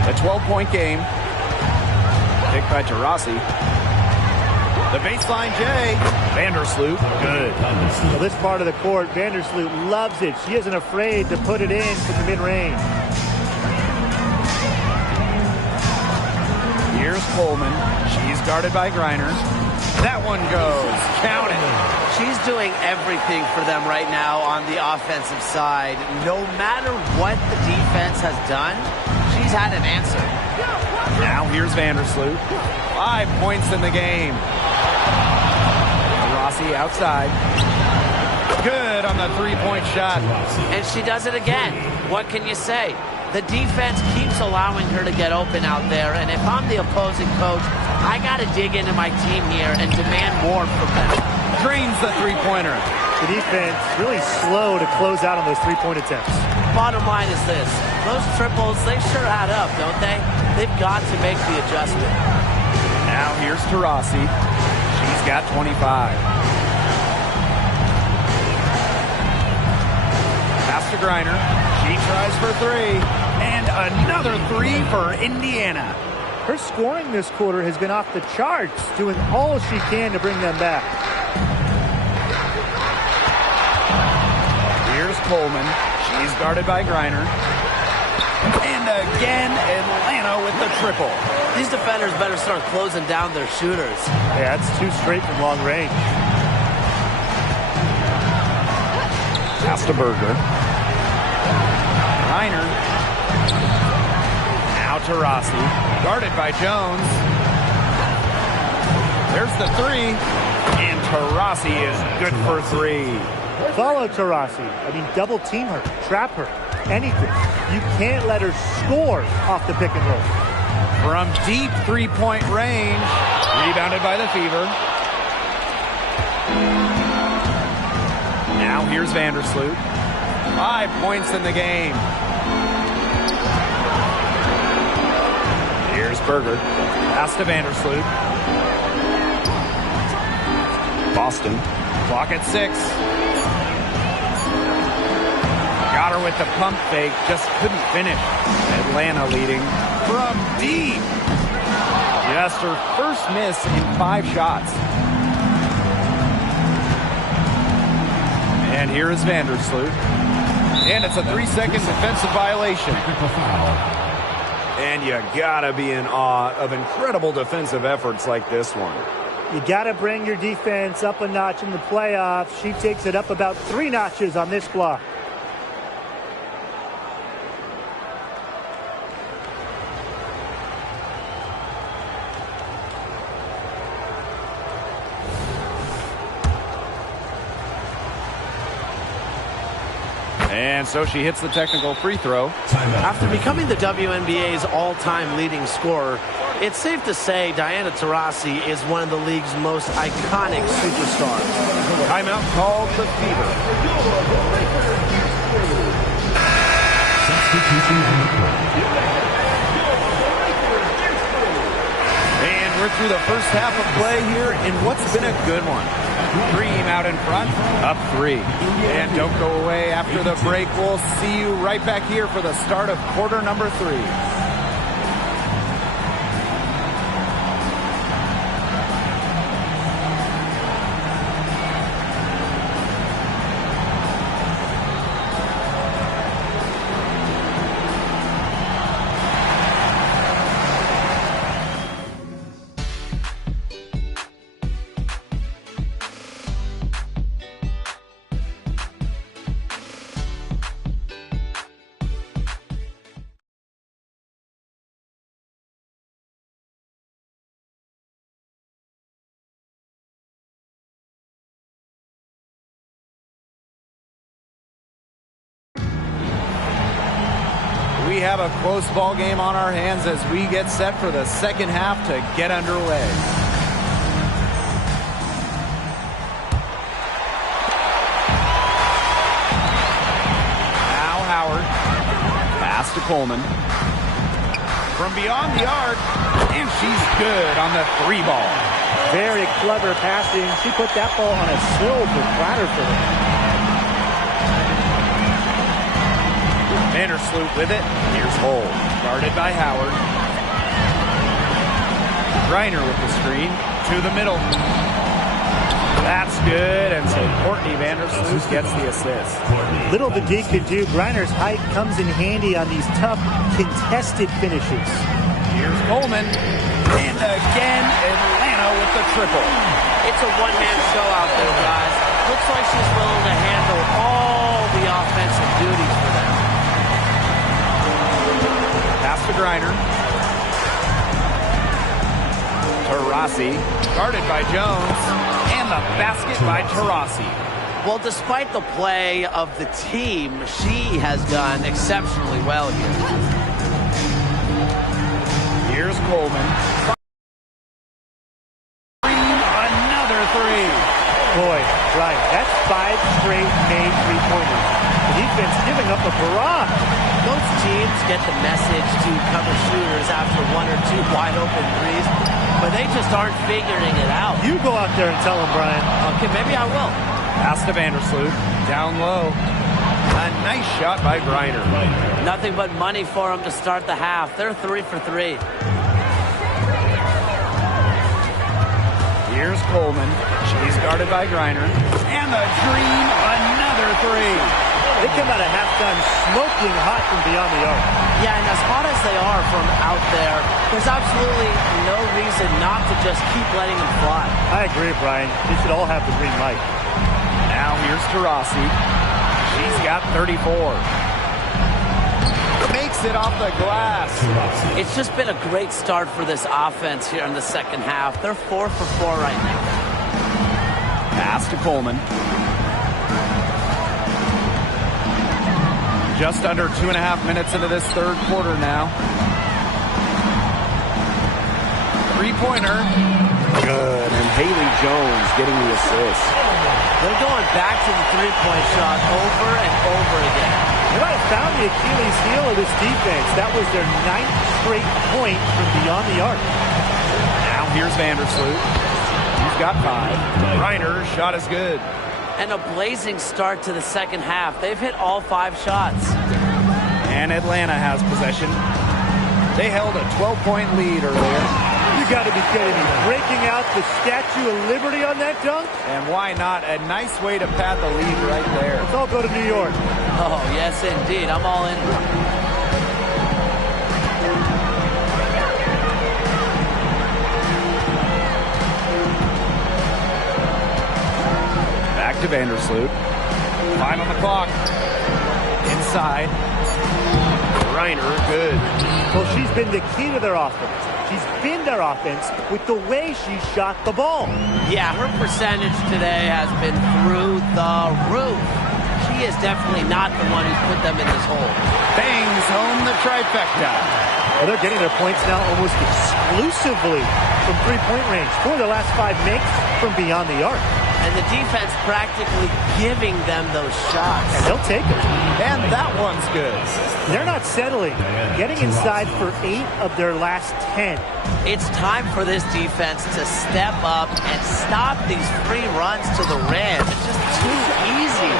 A 12-point game. Picked by Taurasi. The baseline J. Vandersloot. Good. Well, this part of the court, Vandersloot loves it. She isn't afraid to put it in from the mid-range. Here's Coleman. She's guarded by Griner. That one goes. Count it. She's doing everything for them right now on the offensive side. No matter what the defense has done, she's had an answer. Now here's Vandersloot. 5 points in the game. Taurasi outside. Good on the three-point shot. And she does it again. What can you say? The defense keeps allowing her to get open out there, and if I'm the opposing coach, I got to dig into my team here and demand more from them. Drains the three-pointer. The defense really slow to close out on those three-point attempts. Bottom line is this. Those triples, they sure add up, don't they? They've got to make the adjustment. Now here's Taurasi. She's got 25. Pass to Griner. She tries for three. And another three for Indiana. Her scoring this quarter has been off the charts, doing all she can to bring them back. Here's Coleman. She's guarded by Griner. And again, Atlanta with the triple. These defenders better start closing down their shooters. Yeah, that's two straight from long range. Pass to Berger. Griner. Now Taurasi. Guarded by Jones. There's the three. And Taurasi is good for three. Follow Taurasi. Double team her, trap her, anything. You can't let her score off the pick and roll. From deep three-point range. Rebounded by the Fever. Now here's Vandersloot. 5 points in the game. Here's Berger. Pass to Vandersloot. Boston. Clock at 6. Got her with the pump fake, just couldn't finish. Atlanta leading from deep. Just her first miss in 5 shots. And here is Vandersloot. And it's a 3-second defensive violation. And you gotta be in awe of incredible defensive efforts like this one. You gotta bring your defense up a notch in the playoffs. She takes it up about 3 notches on this block. And so she hits the technical free throw. After becoming the WNBA's all-time leading scorer, it's safe to say Diana Taurasi is one of the league's most iconic superstars. Timeout called the Fever. And we're through the first half of play here in what's been a good one. Dream out in front, up 3. And don't go away after the break. We'll see you right back here for the start of quarter number 3. We have a close ball game on our hands as we get set for the second half to get underway. Now Howard. Pass to Coleman. From beyond the arc, and she's good on the 3 ball. Very clever passing. She put that ball on a silver platter for them. Vandersloot with it. Here's Hull. Guarded by Howard. Griner with the screen. To the middle. That's good. And so Courtney Vandersloot gets the assist. Little the D could do. Griner's height comes in handy on these tough, contested finishes. Here's Coleman. And again, Atlanta with the triple. It's a one-man show out there, guys. Looks like she's willing to handle all the offensive duties for them. Pass to Griner. Taurasi, guarded by Jones. And the basket by Taurasi. Well, despite the play of the team, she has done exceptionally well here. Here's Coleman. Another three. Boy, Brian, that's 5 straight made three-pointers. The defense giving up a barrage. Most teams get the message to cover shooters after 1 or 2 wide-open threes, but they just aren't figuring it out. You go out there and tell them, Brian. Okay, maybe I will. Pass to Vandersloot. Down low. A nice shot by Griner. Nothing but money for them to start the half. They're 3 for 3. Here's Coleman. She's guarded by Griner. And the dream, another three. They come out of halftime smoking hot from beyond the arc. Yeah, and as hot as they are from out there, there's absolutely no reason not to just keep letting them fly. I agree, Brian. They should all have the green light. Now here's Taurasi. She's got 34. Makes it off the glass. It's just been a great start for this offense here in the second half. They're 4 for 4 right now. Pass to Coleman. Just under 2.5 minutes into this third quarter now. Three-pointer. Good. And Haley Jones getting the assist. They're going back to the three-point shot over and over again. They might have found the Achilles heel of this defense. That was their 9th straight point from beyond the arc. Now here's Vandersloot. He's got 5. Reiner's shot is good. And a blazing start to the second half. They've hit all 5 shots. And Atlanta has possession. They held a 12-point lead earlier. You got to be kidding me. Breaking out the Statue of Liberty on that dunk? And why not? A nice way to pad the lead right there. Let's all go to New York. Oh, yes, indeed. I'm all in. Back to Vandersloot. 5 on the clock. Inside. Reiner, good. Well, she's been the key to their offense. She's been their offense with the way she shot the ball. Yeah, her percentage today has been through the roof. She is definitely not the one who's put them in this hole. Bangs home the trifecta. Well, they're getting their points now almost exclusively from three-point range. 4 of their last 5 makes from beyond the arc. And the defense practically giving them those shots. And they'll take them. And that one's good. They're not settling. Getting inside for 8 of their last 10. It's time for this defense to step up and stop these free runs to the rim. It's just too easy.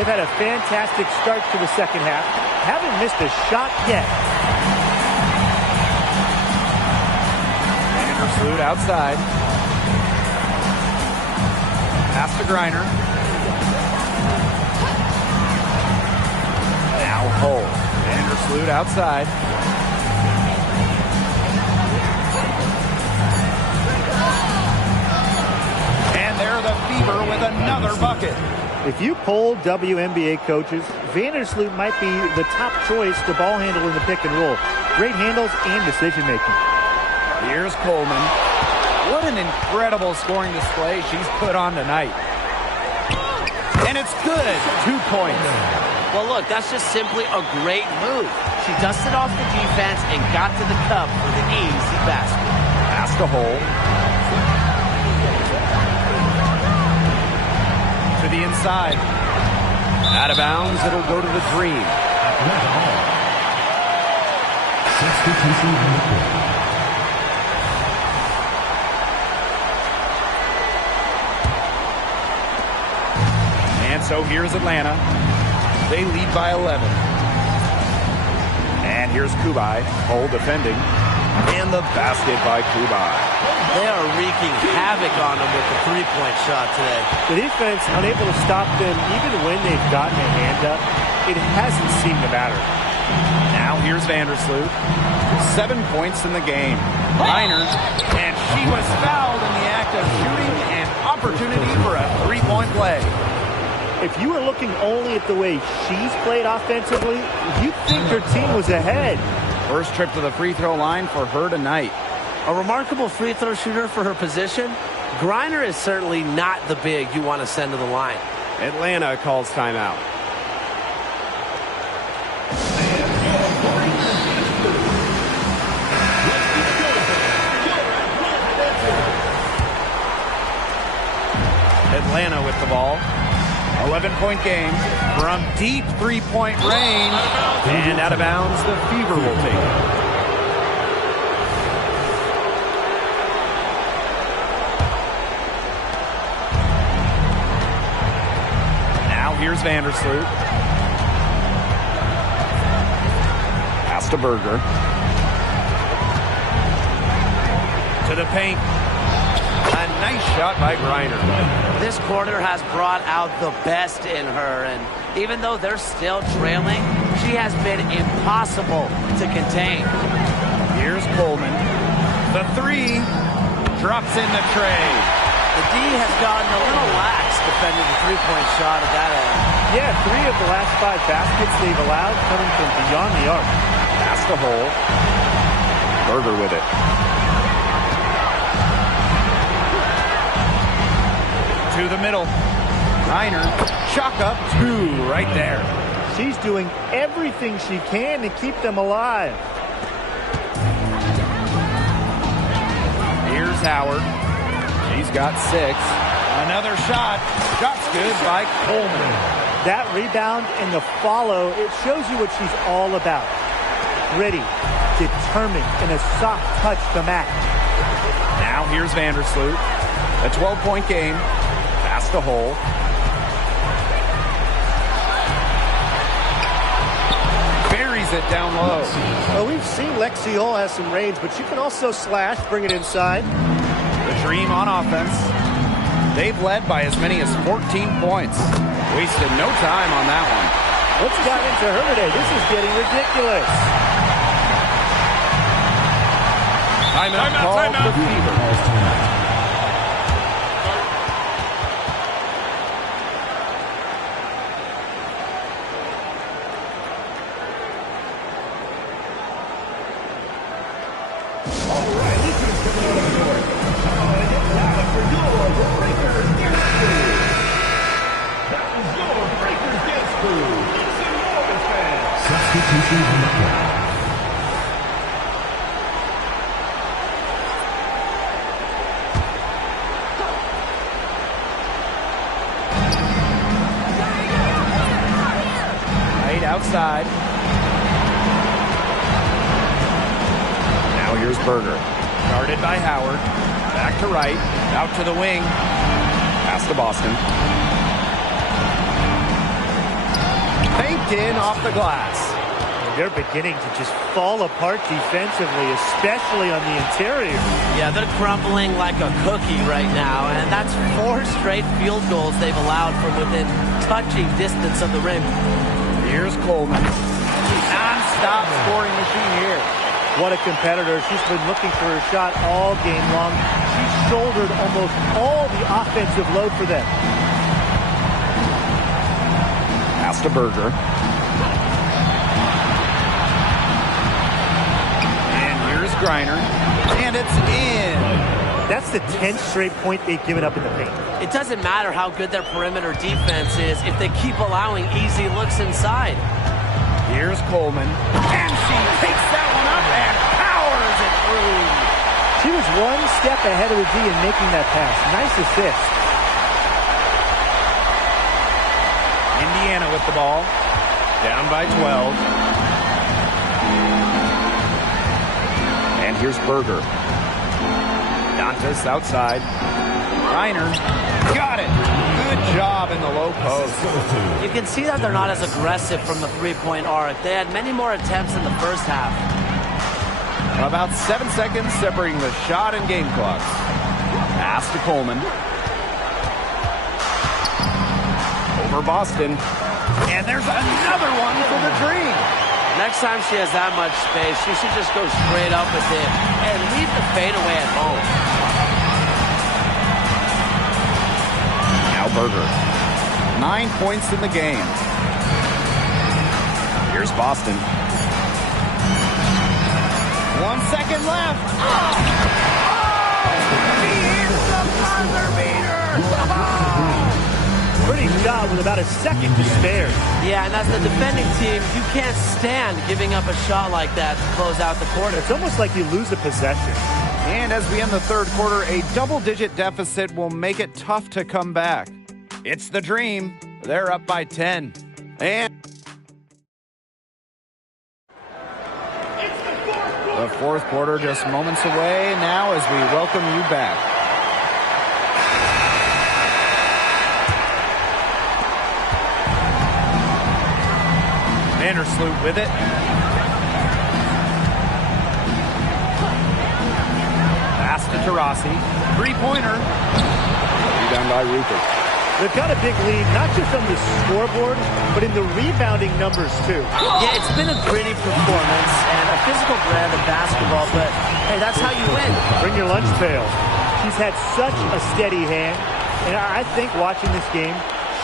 They've had a fantastic start to the second half. Haven't missed a shot yet. Vandersloot outside. Pass to Griner. Now Hull. Vandersloot outside. And they're the Fever with another bucket. If you poll WNBA coaches, Vandersloot might be the top choice to ball handle in the pick and roll. Great handles and decision making. Here's Coleman. What an incredible scoring display she's put on tonight. And it's good. 2 points. Well, look, that's just simply a great move. She dusted off the defense and got to the cup for the easy basket. Pass to Hull. To the inside. Out of bounds, it'll go to the Dream. Substitution on the court. And so here's Atlanta. They lead by 11. And here's Kubai. Hull defending. And the basket by Kubai. They are wreaking havoc on them with the three-point shot today. The defense unable to stop them even when they've gotten a hand up. It hasn't seemed to matter. Now here's Vandersloot. 7 points in the game. Reiner. And she was fouled in the act of shooting an opportunity for a three-point play. If you were looking only at the way she's played offensively, you'd think her team was ahead. First trip to the free throw line for her tonight. A remarkable free throw shooter for her position. Griner is certainly not the big you want to send to the line. Atlanta calls timeout. Atlanta with the ball. 11-point game from deep three-point range. And out of bounds, the Fever will take it. Now here's Vandersloot. Pass to Berger. To the paint. A nice shot by Griner. This quarter has brought out the best in her, and even though they're still trailing, she has been impossible to contain. Here's Coleman. The three drops in the tray. The D has gotten a little lax defending the three-point shot at that end. Yeah, 3 of the last 5 baskets they've allowed coming from beyond the arc. Pass to Hole. Berger with it. To the middle. Griner, chalk up 2 right there. She's doing everything she can to keep them alive. Here's Howard. She's got 6. Another shot. Shot's good by Coleman. That rebound and the follow, it shows you what she's all about. Gritty, determined, and a soft touch to match. Now here's Vandersloot. A 12-point game. Pass to Hole. Buries it down low. Well, we've seen Lexi Hull has some range, but she can also slash, bring it inside. The Dream on offense. They've led by as many as 14 points. Wasted no time on that one. What's got into her today? This is getting ridiculous. Timeout called the Fever. Substitution on the court. Right outside. Now here's Berger. Guarded by Howard. Back to right. Out to the wing. Pass to Boston. Faked in off the glass. They're beginning to just fall apart defensively, especially on the interior. Yeah, they're crumbling like a cookie right now, and that's 4 straight field goals they've allowed from within touching distance of the rim. Here's Coleman. Non-stop scoring machine here. What a competitor. She's been looking for her shot all game long. She's shouldered almost all the offensive load for them. Pass to Berger. And here's Griner. And it's in. That's the 10th straight point they've given up in the paint. It doesn't matter how good their perimeter defense is if they keep allowing easy looks inside. Here's Coleman. And she takes that one up and powers it through. She was one step ahead of the D in making that pass. Nice assist. Indiana with the ball. Down by 12. And here's Berger. Dantas outside. Griner got it. Good job in the low post. You can see that they're not as aggressive from the three-point arc. They had many more attempts in the first half. About 7 seconds separating the shot and game clocks. Pass to Coleman. Over Boston. And there's another one for the Dream. Next time she has that much space, she should just go straight up with it and leave the fadeaway at home. Now Berger. 9 points in the game. Here's Boston. 1 second left. Oh! He hits the buzzer! shot with about a second to spare. Yeah, and as the defending team, you can't stand giving up a shot like that to close out the quarter. It's almost like you lose the possession. And as we end the third quarter, a double-digit deficit will make it tough to come back. It's the Dream. They're up by 10. And the fourth quarter just moments away now as we welcome you back. Vandersloot with it. Pass to Taurasi. Three-pointer. Rebound by Rupert. They've got a big lead, not just on the scoreboard, but in the rebounding numbers, too. Yeah, it's been a gritty performance and a physical brand of basketball, but, hey, that's how you win. Bring your lunch pail. She's had such a steady hand, and I think watching this game,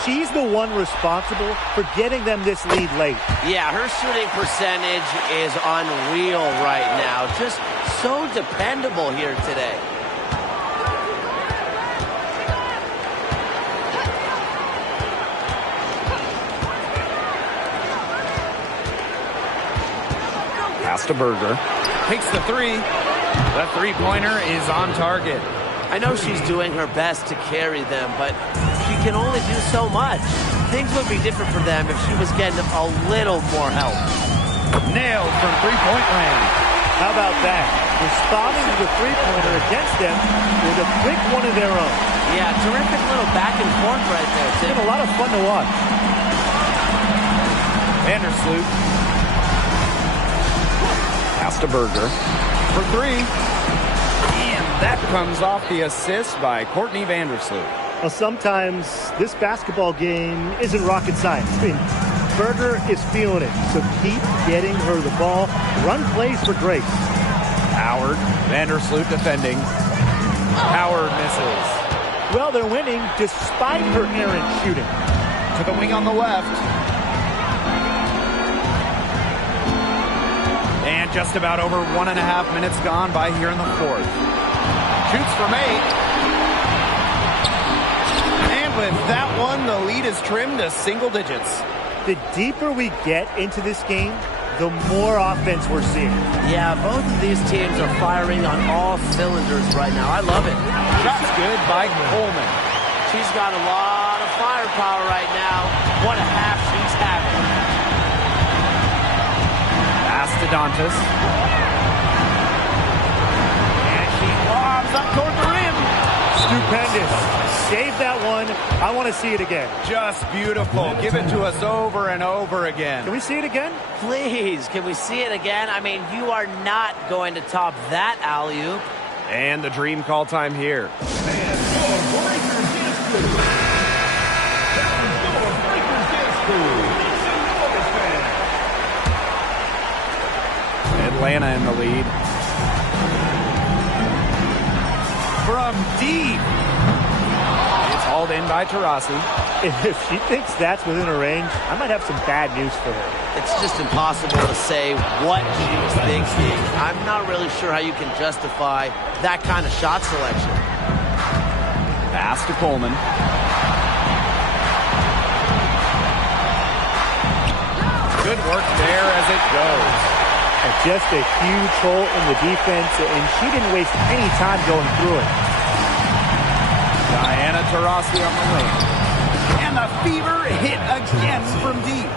she's the one responsible for getting them this lead late. Yeah, her shooting percentage is unreal right now. Just so dependable here today. Pass to Berger. Takes the three. The three-pointer is on target. I know she's doing her best to carry them, but she can only do so much. Things would be different for them if she was getting a little more help. Nailed from three-point land. How about that? Responding to the three-pointer against them with a quick one of their own. Yeah, terrific little back and forth right there, It's Tim. been a lot of fun to watch. Vandersloot. Pass to Berger. For three. And that comes off the assist by Courtney Vandersloot. Well, sometimes this basketball game isn't rocket science. I mean, Berger is feeling it, so keep getting her the ball. Run plays for Grace. Howard. Vandersloot defending. Howard misses. Well, they're winning despite her errant shooting. To the wing on the left. And just about over 1.5 minutes gone by here in the fourth. Shoots from 8. And with that one, the lead is trimmed to single digits. The deeper we get into this game, the more offense we're seeing. Yeah, both of these teams are firing on all cylinders right now. I love it. Shots good by Coleman. She's got a lot of firepower right now. What a half she's having. Pass to Dantas. And she lobs up toward the rim. Stupendous. Save that one. I want to see it again. Just beautiful. Give it to us over and over again. Can we see it again? Please, can we see it again? I mean, you are not going to top that alley-oop. And the Dream call time here. Atlanta in the lead. From deep. It's hauled in by Taurasi. If she thinks that's within her range, I might have some bad news for her. It's just impossible to say what she was thinking. I'm not really sure how you can justify that kind of shot selection. Pass to Coleman. Good work there as it goes. And just a huge hole in the defense, and she didn't waste any time going through it. Diana Taurasi on the wing. And the Fever hit again from deep.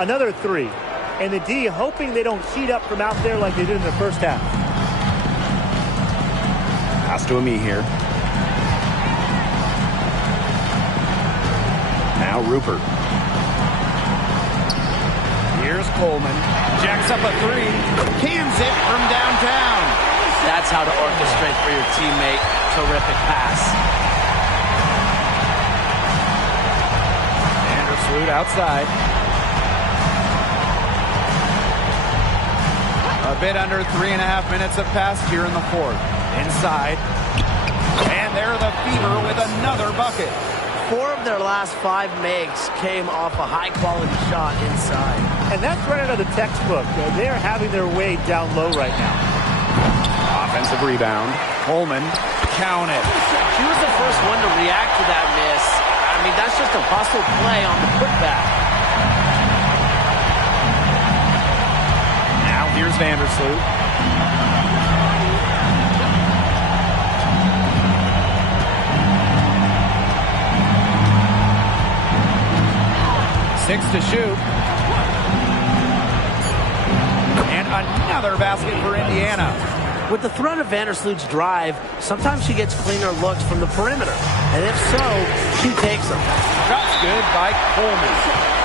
Another three. And the D hoping they don't heat up from out there like they did in the first half. Pass to Ami here. Now Rupert. Here's Coleman. Jacks up a three. Cans it from downtown. That's how to orchestrate for your teammate. Terrific pass. Vandersloot outside. A bit under 3.5 minutes have passed here in the fourth. Inside. And there the Fever with another bucket. 4 of their last 5 makes came off a high-quality shot inside. And that's right out of the textbook. They're having their way down low right now. Offensive rebound. Coleman. Count it. She was the first one to react to that miss I mean, that's just a hustle play on the putback. Now here's Vandersloot. Six to shoot. And another basket for Indiana. With the threat of Vandersloot's drive, sometimes she gets cleaner looks from the perimeter. And if so, she takes them. Shot's good by Coleman.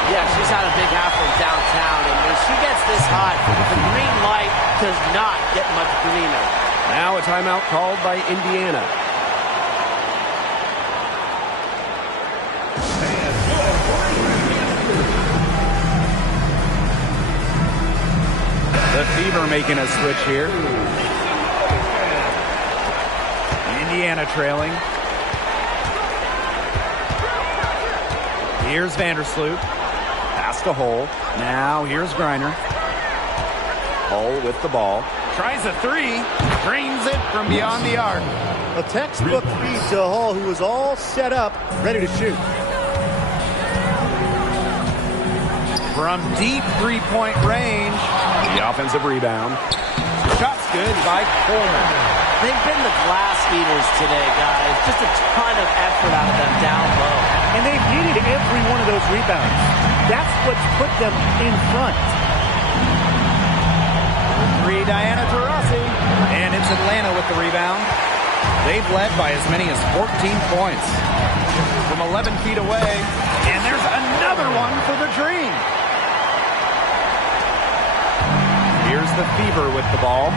Yeah, she's had a big half from downtown, and when she gets this hot, the green light does not get much greener. Now a timeout called by Indiana. The Fever making a switch here. Indiana trailing. Here's Vandersloot. Pass to Hull. Now here's Griner. Hull with the ball. Tries a three. Drains it from beyond the arc. A textbook feed to Hull, who was all set up, ready to shoot. From deep three-point range. The offensive rebound. Shot's good by Coleman. They've been the glass eaters today, guys. Just a ton of effort out of them down low. And they've needed every one of those rebounds. That's what's put them in front. Three, Diana Taurasi. And it's Atlanta with the rebound. They've led by as many as 14 points. From 11 feet away. And there's another one for the Dream. Here's the Fever with the ball.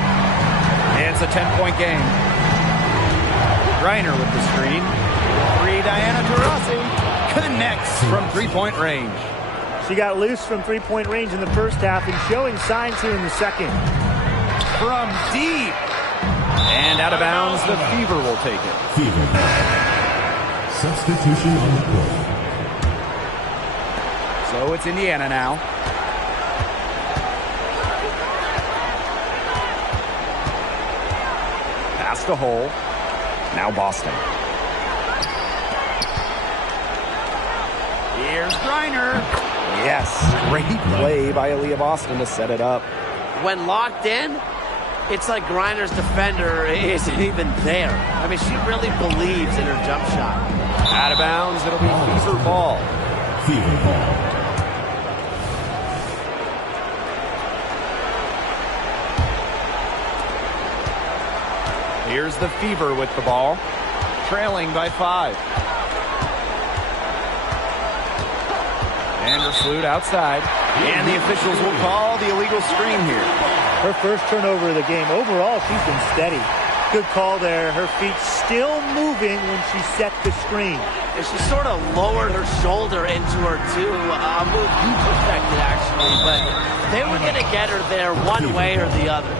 It's a 10-point game. Griner with the screen. Three, Diana Taurasi. Connects from three-point range. She got loose from three-point range in the first half and showing signs here in the second. From deep. And out of bounds, the Fever will take it. Fever. Substitution on the court. So it's Indiana now. Pass to Hull. Now Boston. Here's Griner. Yes, great play by Aaliyah Boston to set it up. When locked in, it's like Griner's defender isn't even there. I mean, she really believes in her jump shot. Out of bounds, it'll be Fever ball. Fever ball. Here's the Fever with the ball, trailing by 5. Vandersloot outside, and the officials will call the illegal screen here. Her first turnover of the game. Overall, she's been steady. Good call there. Her feet still moving when she set the screen. And she sort of lowered her shoulder into her, too. A move you perfected, actually. But they were going to get her there one way or the other.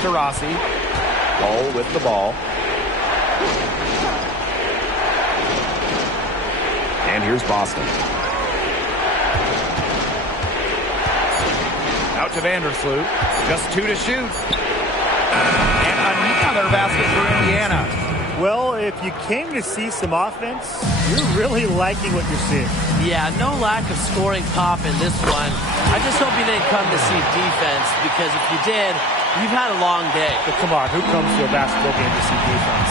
Taurasi. Hull with the ball. And here's Boston. Out to Vandersloot. Just 2 to shoot. And another basket for Indiana. Well, if you came to see some offense, you're really liking what you're seeing. Yeah, no lack of scoring pop in this one. I just hope you didn't come to see defense, because if you did, you've had a long day. But come on, who comes to a basketball game to see defense?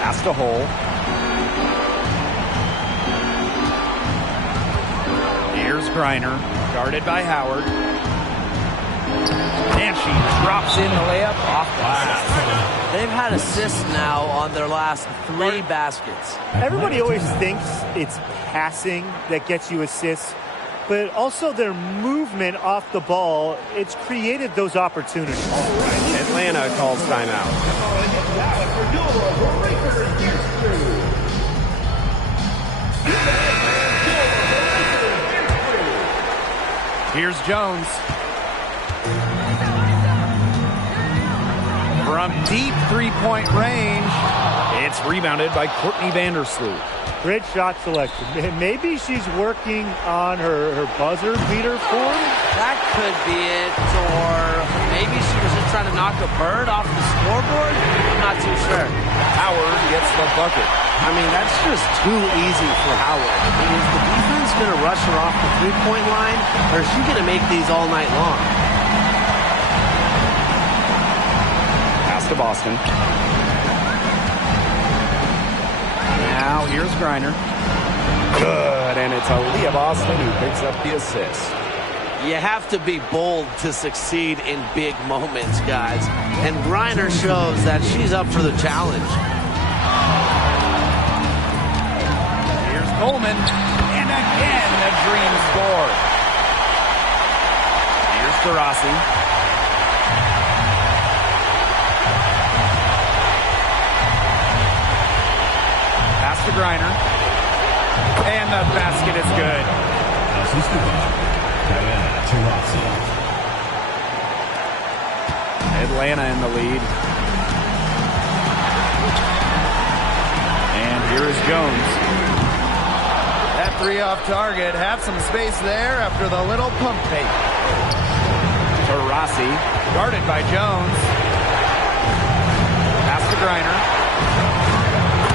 Pass to Hull. Here's Griner, guarded by Howard. And she drops in the layup off glass. They've had assists now on their last 3 baskets. Everybody always thinks it's passing that gets you assists, but also their movement off the ball, it's created those opportunities. Atlanta calls timeout. Here's Jones. From deep three-point range, it's rebounded by Courtney Vandersloot. Great shot selection. Maybe she's working on her buzzer beater form. That could be it, or maybe she was just trying to knock a bird off the scoreboard. I'm not too sure. Howard gets the bucket. I mean, that's just too easy for Howard. I mean, is the defense going to rush her off the three-point line, or is she going to make these all night long? Pass to Boston. Now here's Griner. Good, and it's Aaliyah Boston who picks up the assist. You have to be bold to succeed in big moments, guys. And Griner shows that she's up for the challenge. Here's Coleman. And again, the Dream score. Here's Taurasi. Pass to Griner. And the basket is good. Assistant coach, Diana Taurasi. Atlanta in the lead. And here is Jones. That three off target. Have some space there after the little pump fake. Taurasi, guarded by Jones. Pass to Griner.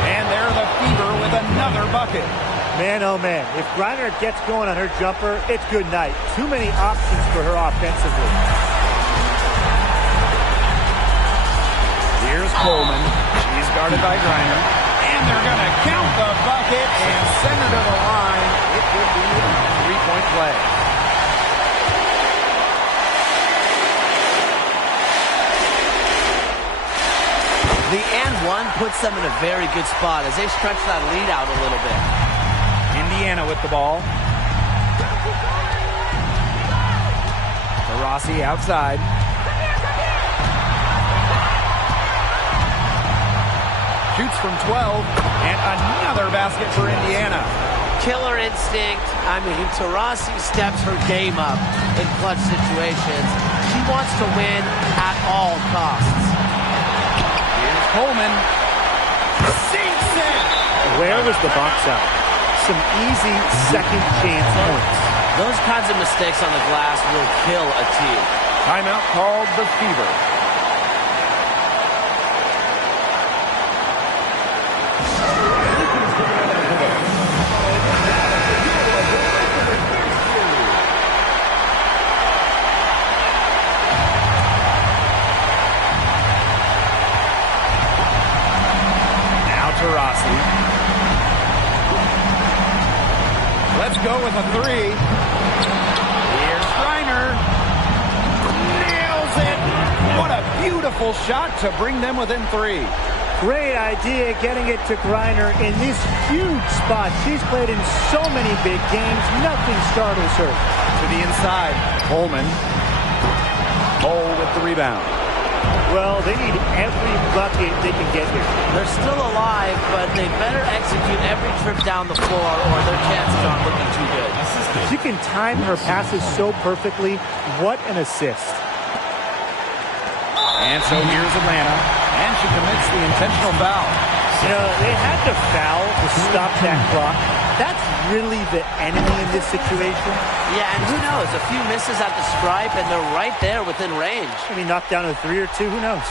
And there the Fever with another bucket. Man, oh man, if Griner gets going on her jumper, it's good night. Too many options for her offensively. Here's Coleman. She's guarded by Griner. And they're going to count the bucket and send her to the line. It would be a three-point play. The and one puts them in a very good spot as they stretch that lead out a little bit. Indiana with the ball. Taurasi outside. Shoots from 12, and another basket for Indiana. Killer instinct. I mean, Taurasi steps her game up in clutch situations. She wants to win at all costs. Here's Coleman. Sinks it! Where was the box out? Some easy second chance points. Those kinds of mistakes on the glass will kill a team. Timeout called the Fever. Taurasi. Let's go with a three. Here's Griner. Nails it. What a beautiful shot to bring them within three. Great idea getting it to Griner in this huge spot. She's played in so many big games. Nothing startles her. To the inside. Coleman. Cole with the rebound. Well, they need every bucket they can get here. They're still alive, but they better execute every trip down the floor or their chances aren't looking too good. She can time her passes so perfectly. What an assist. And so here's Atlanta, and she commits the intentional foul. You know, they had to foul to stop that clock. That's really the enemy in this situation. Yeah, and who knows? A few misses at the stripe, and they're right there within range. Maybe knock down a three or two. Who knows?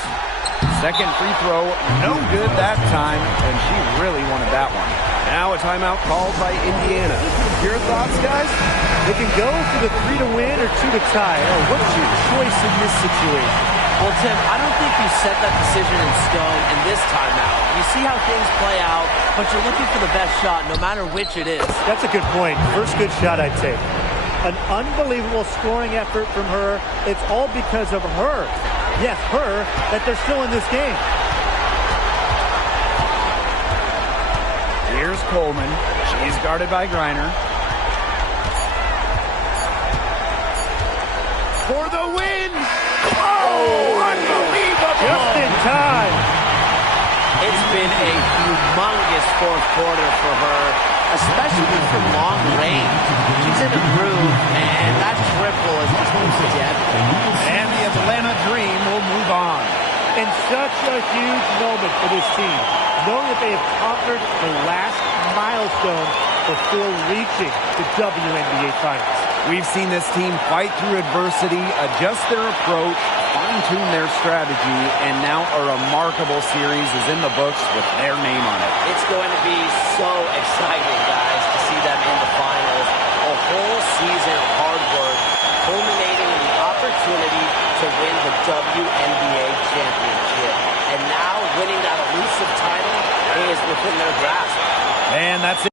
Second free throw, no good that time, and she really wanted that one. Now a timeout called by Indiana. Your thoughts, guys? They can go for the 3 to win or 2 to tie. Oh, what's your choice in this situation? Well, Tim, I don't think you set that decision in stone in this timeout. You see how things play out, but you're looking for the best shot, no matter which it is. That's a good point. First good shot I'd take. An unbelievable scoring effort from her. It's all because of her. Yes, her, that they're still in this game. Here's Coleman. She's guarded by Griner. For the win! Oh, unbelievable! Just in time. It's been a humongous fourth quarter for her, especially from long range. She's in a groove, and that triple is just deadly. And the Atlanta Dream will move on. And such a huge moment for this team, knowing that they have conquered the last milestone before reaching the WNBA Finals. We've seen this team fight through adversity, adjust their approach, fine-tune their strategy, and now a remarkable series is in the books with their name on it. It's going to be so exciting, guys, to see them in the finals. A whole season of hard work, culminating in the opportunity to win the WNBA championship. And now winning that elusive title is within their grasp. And that's it.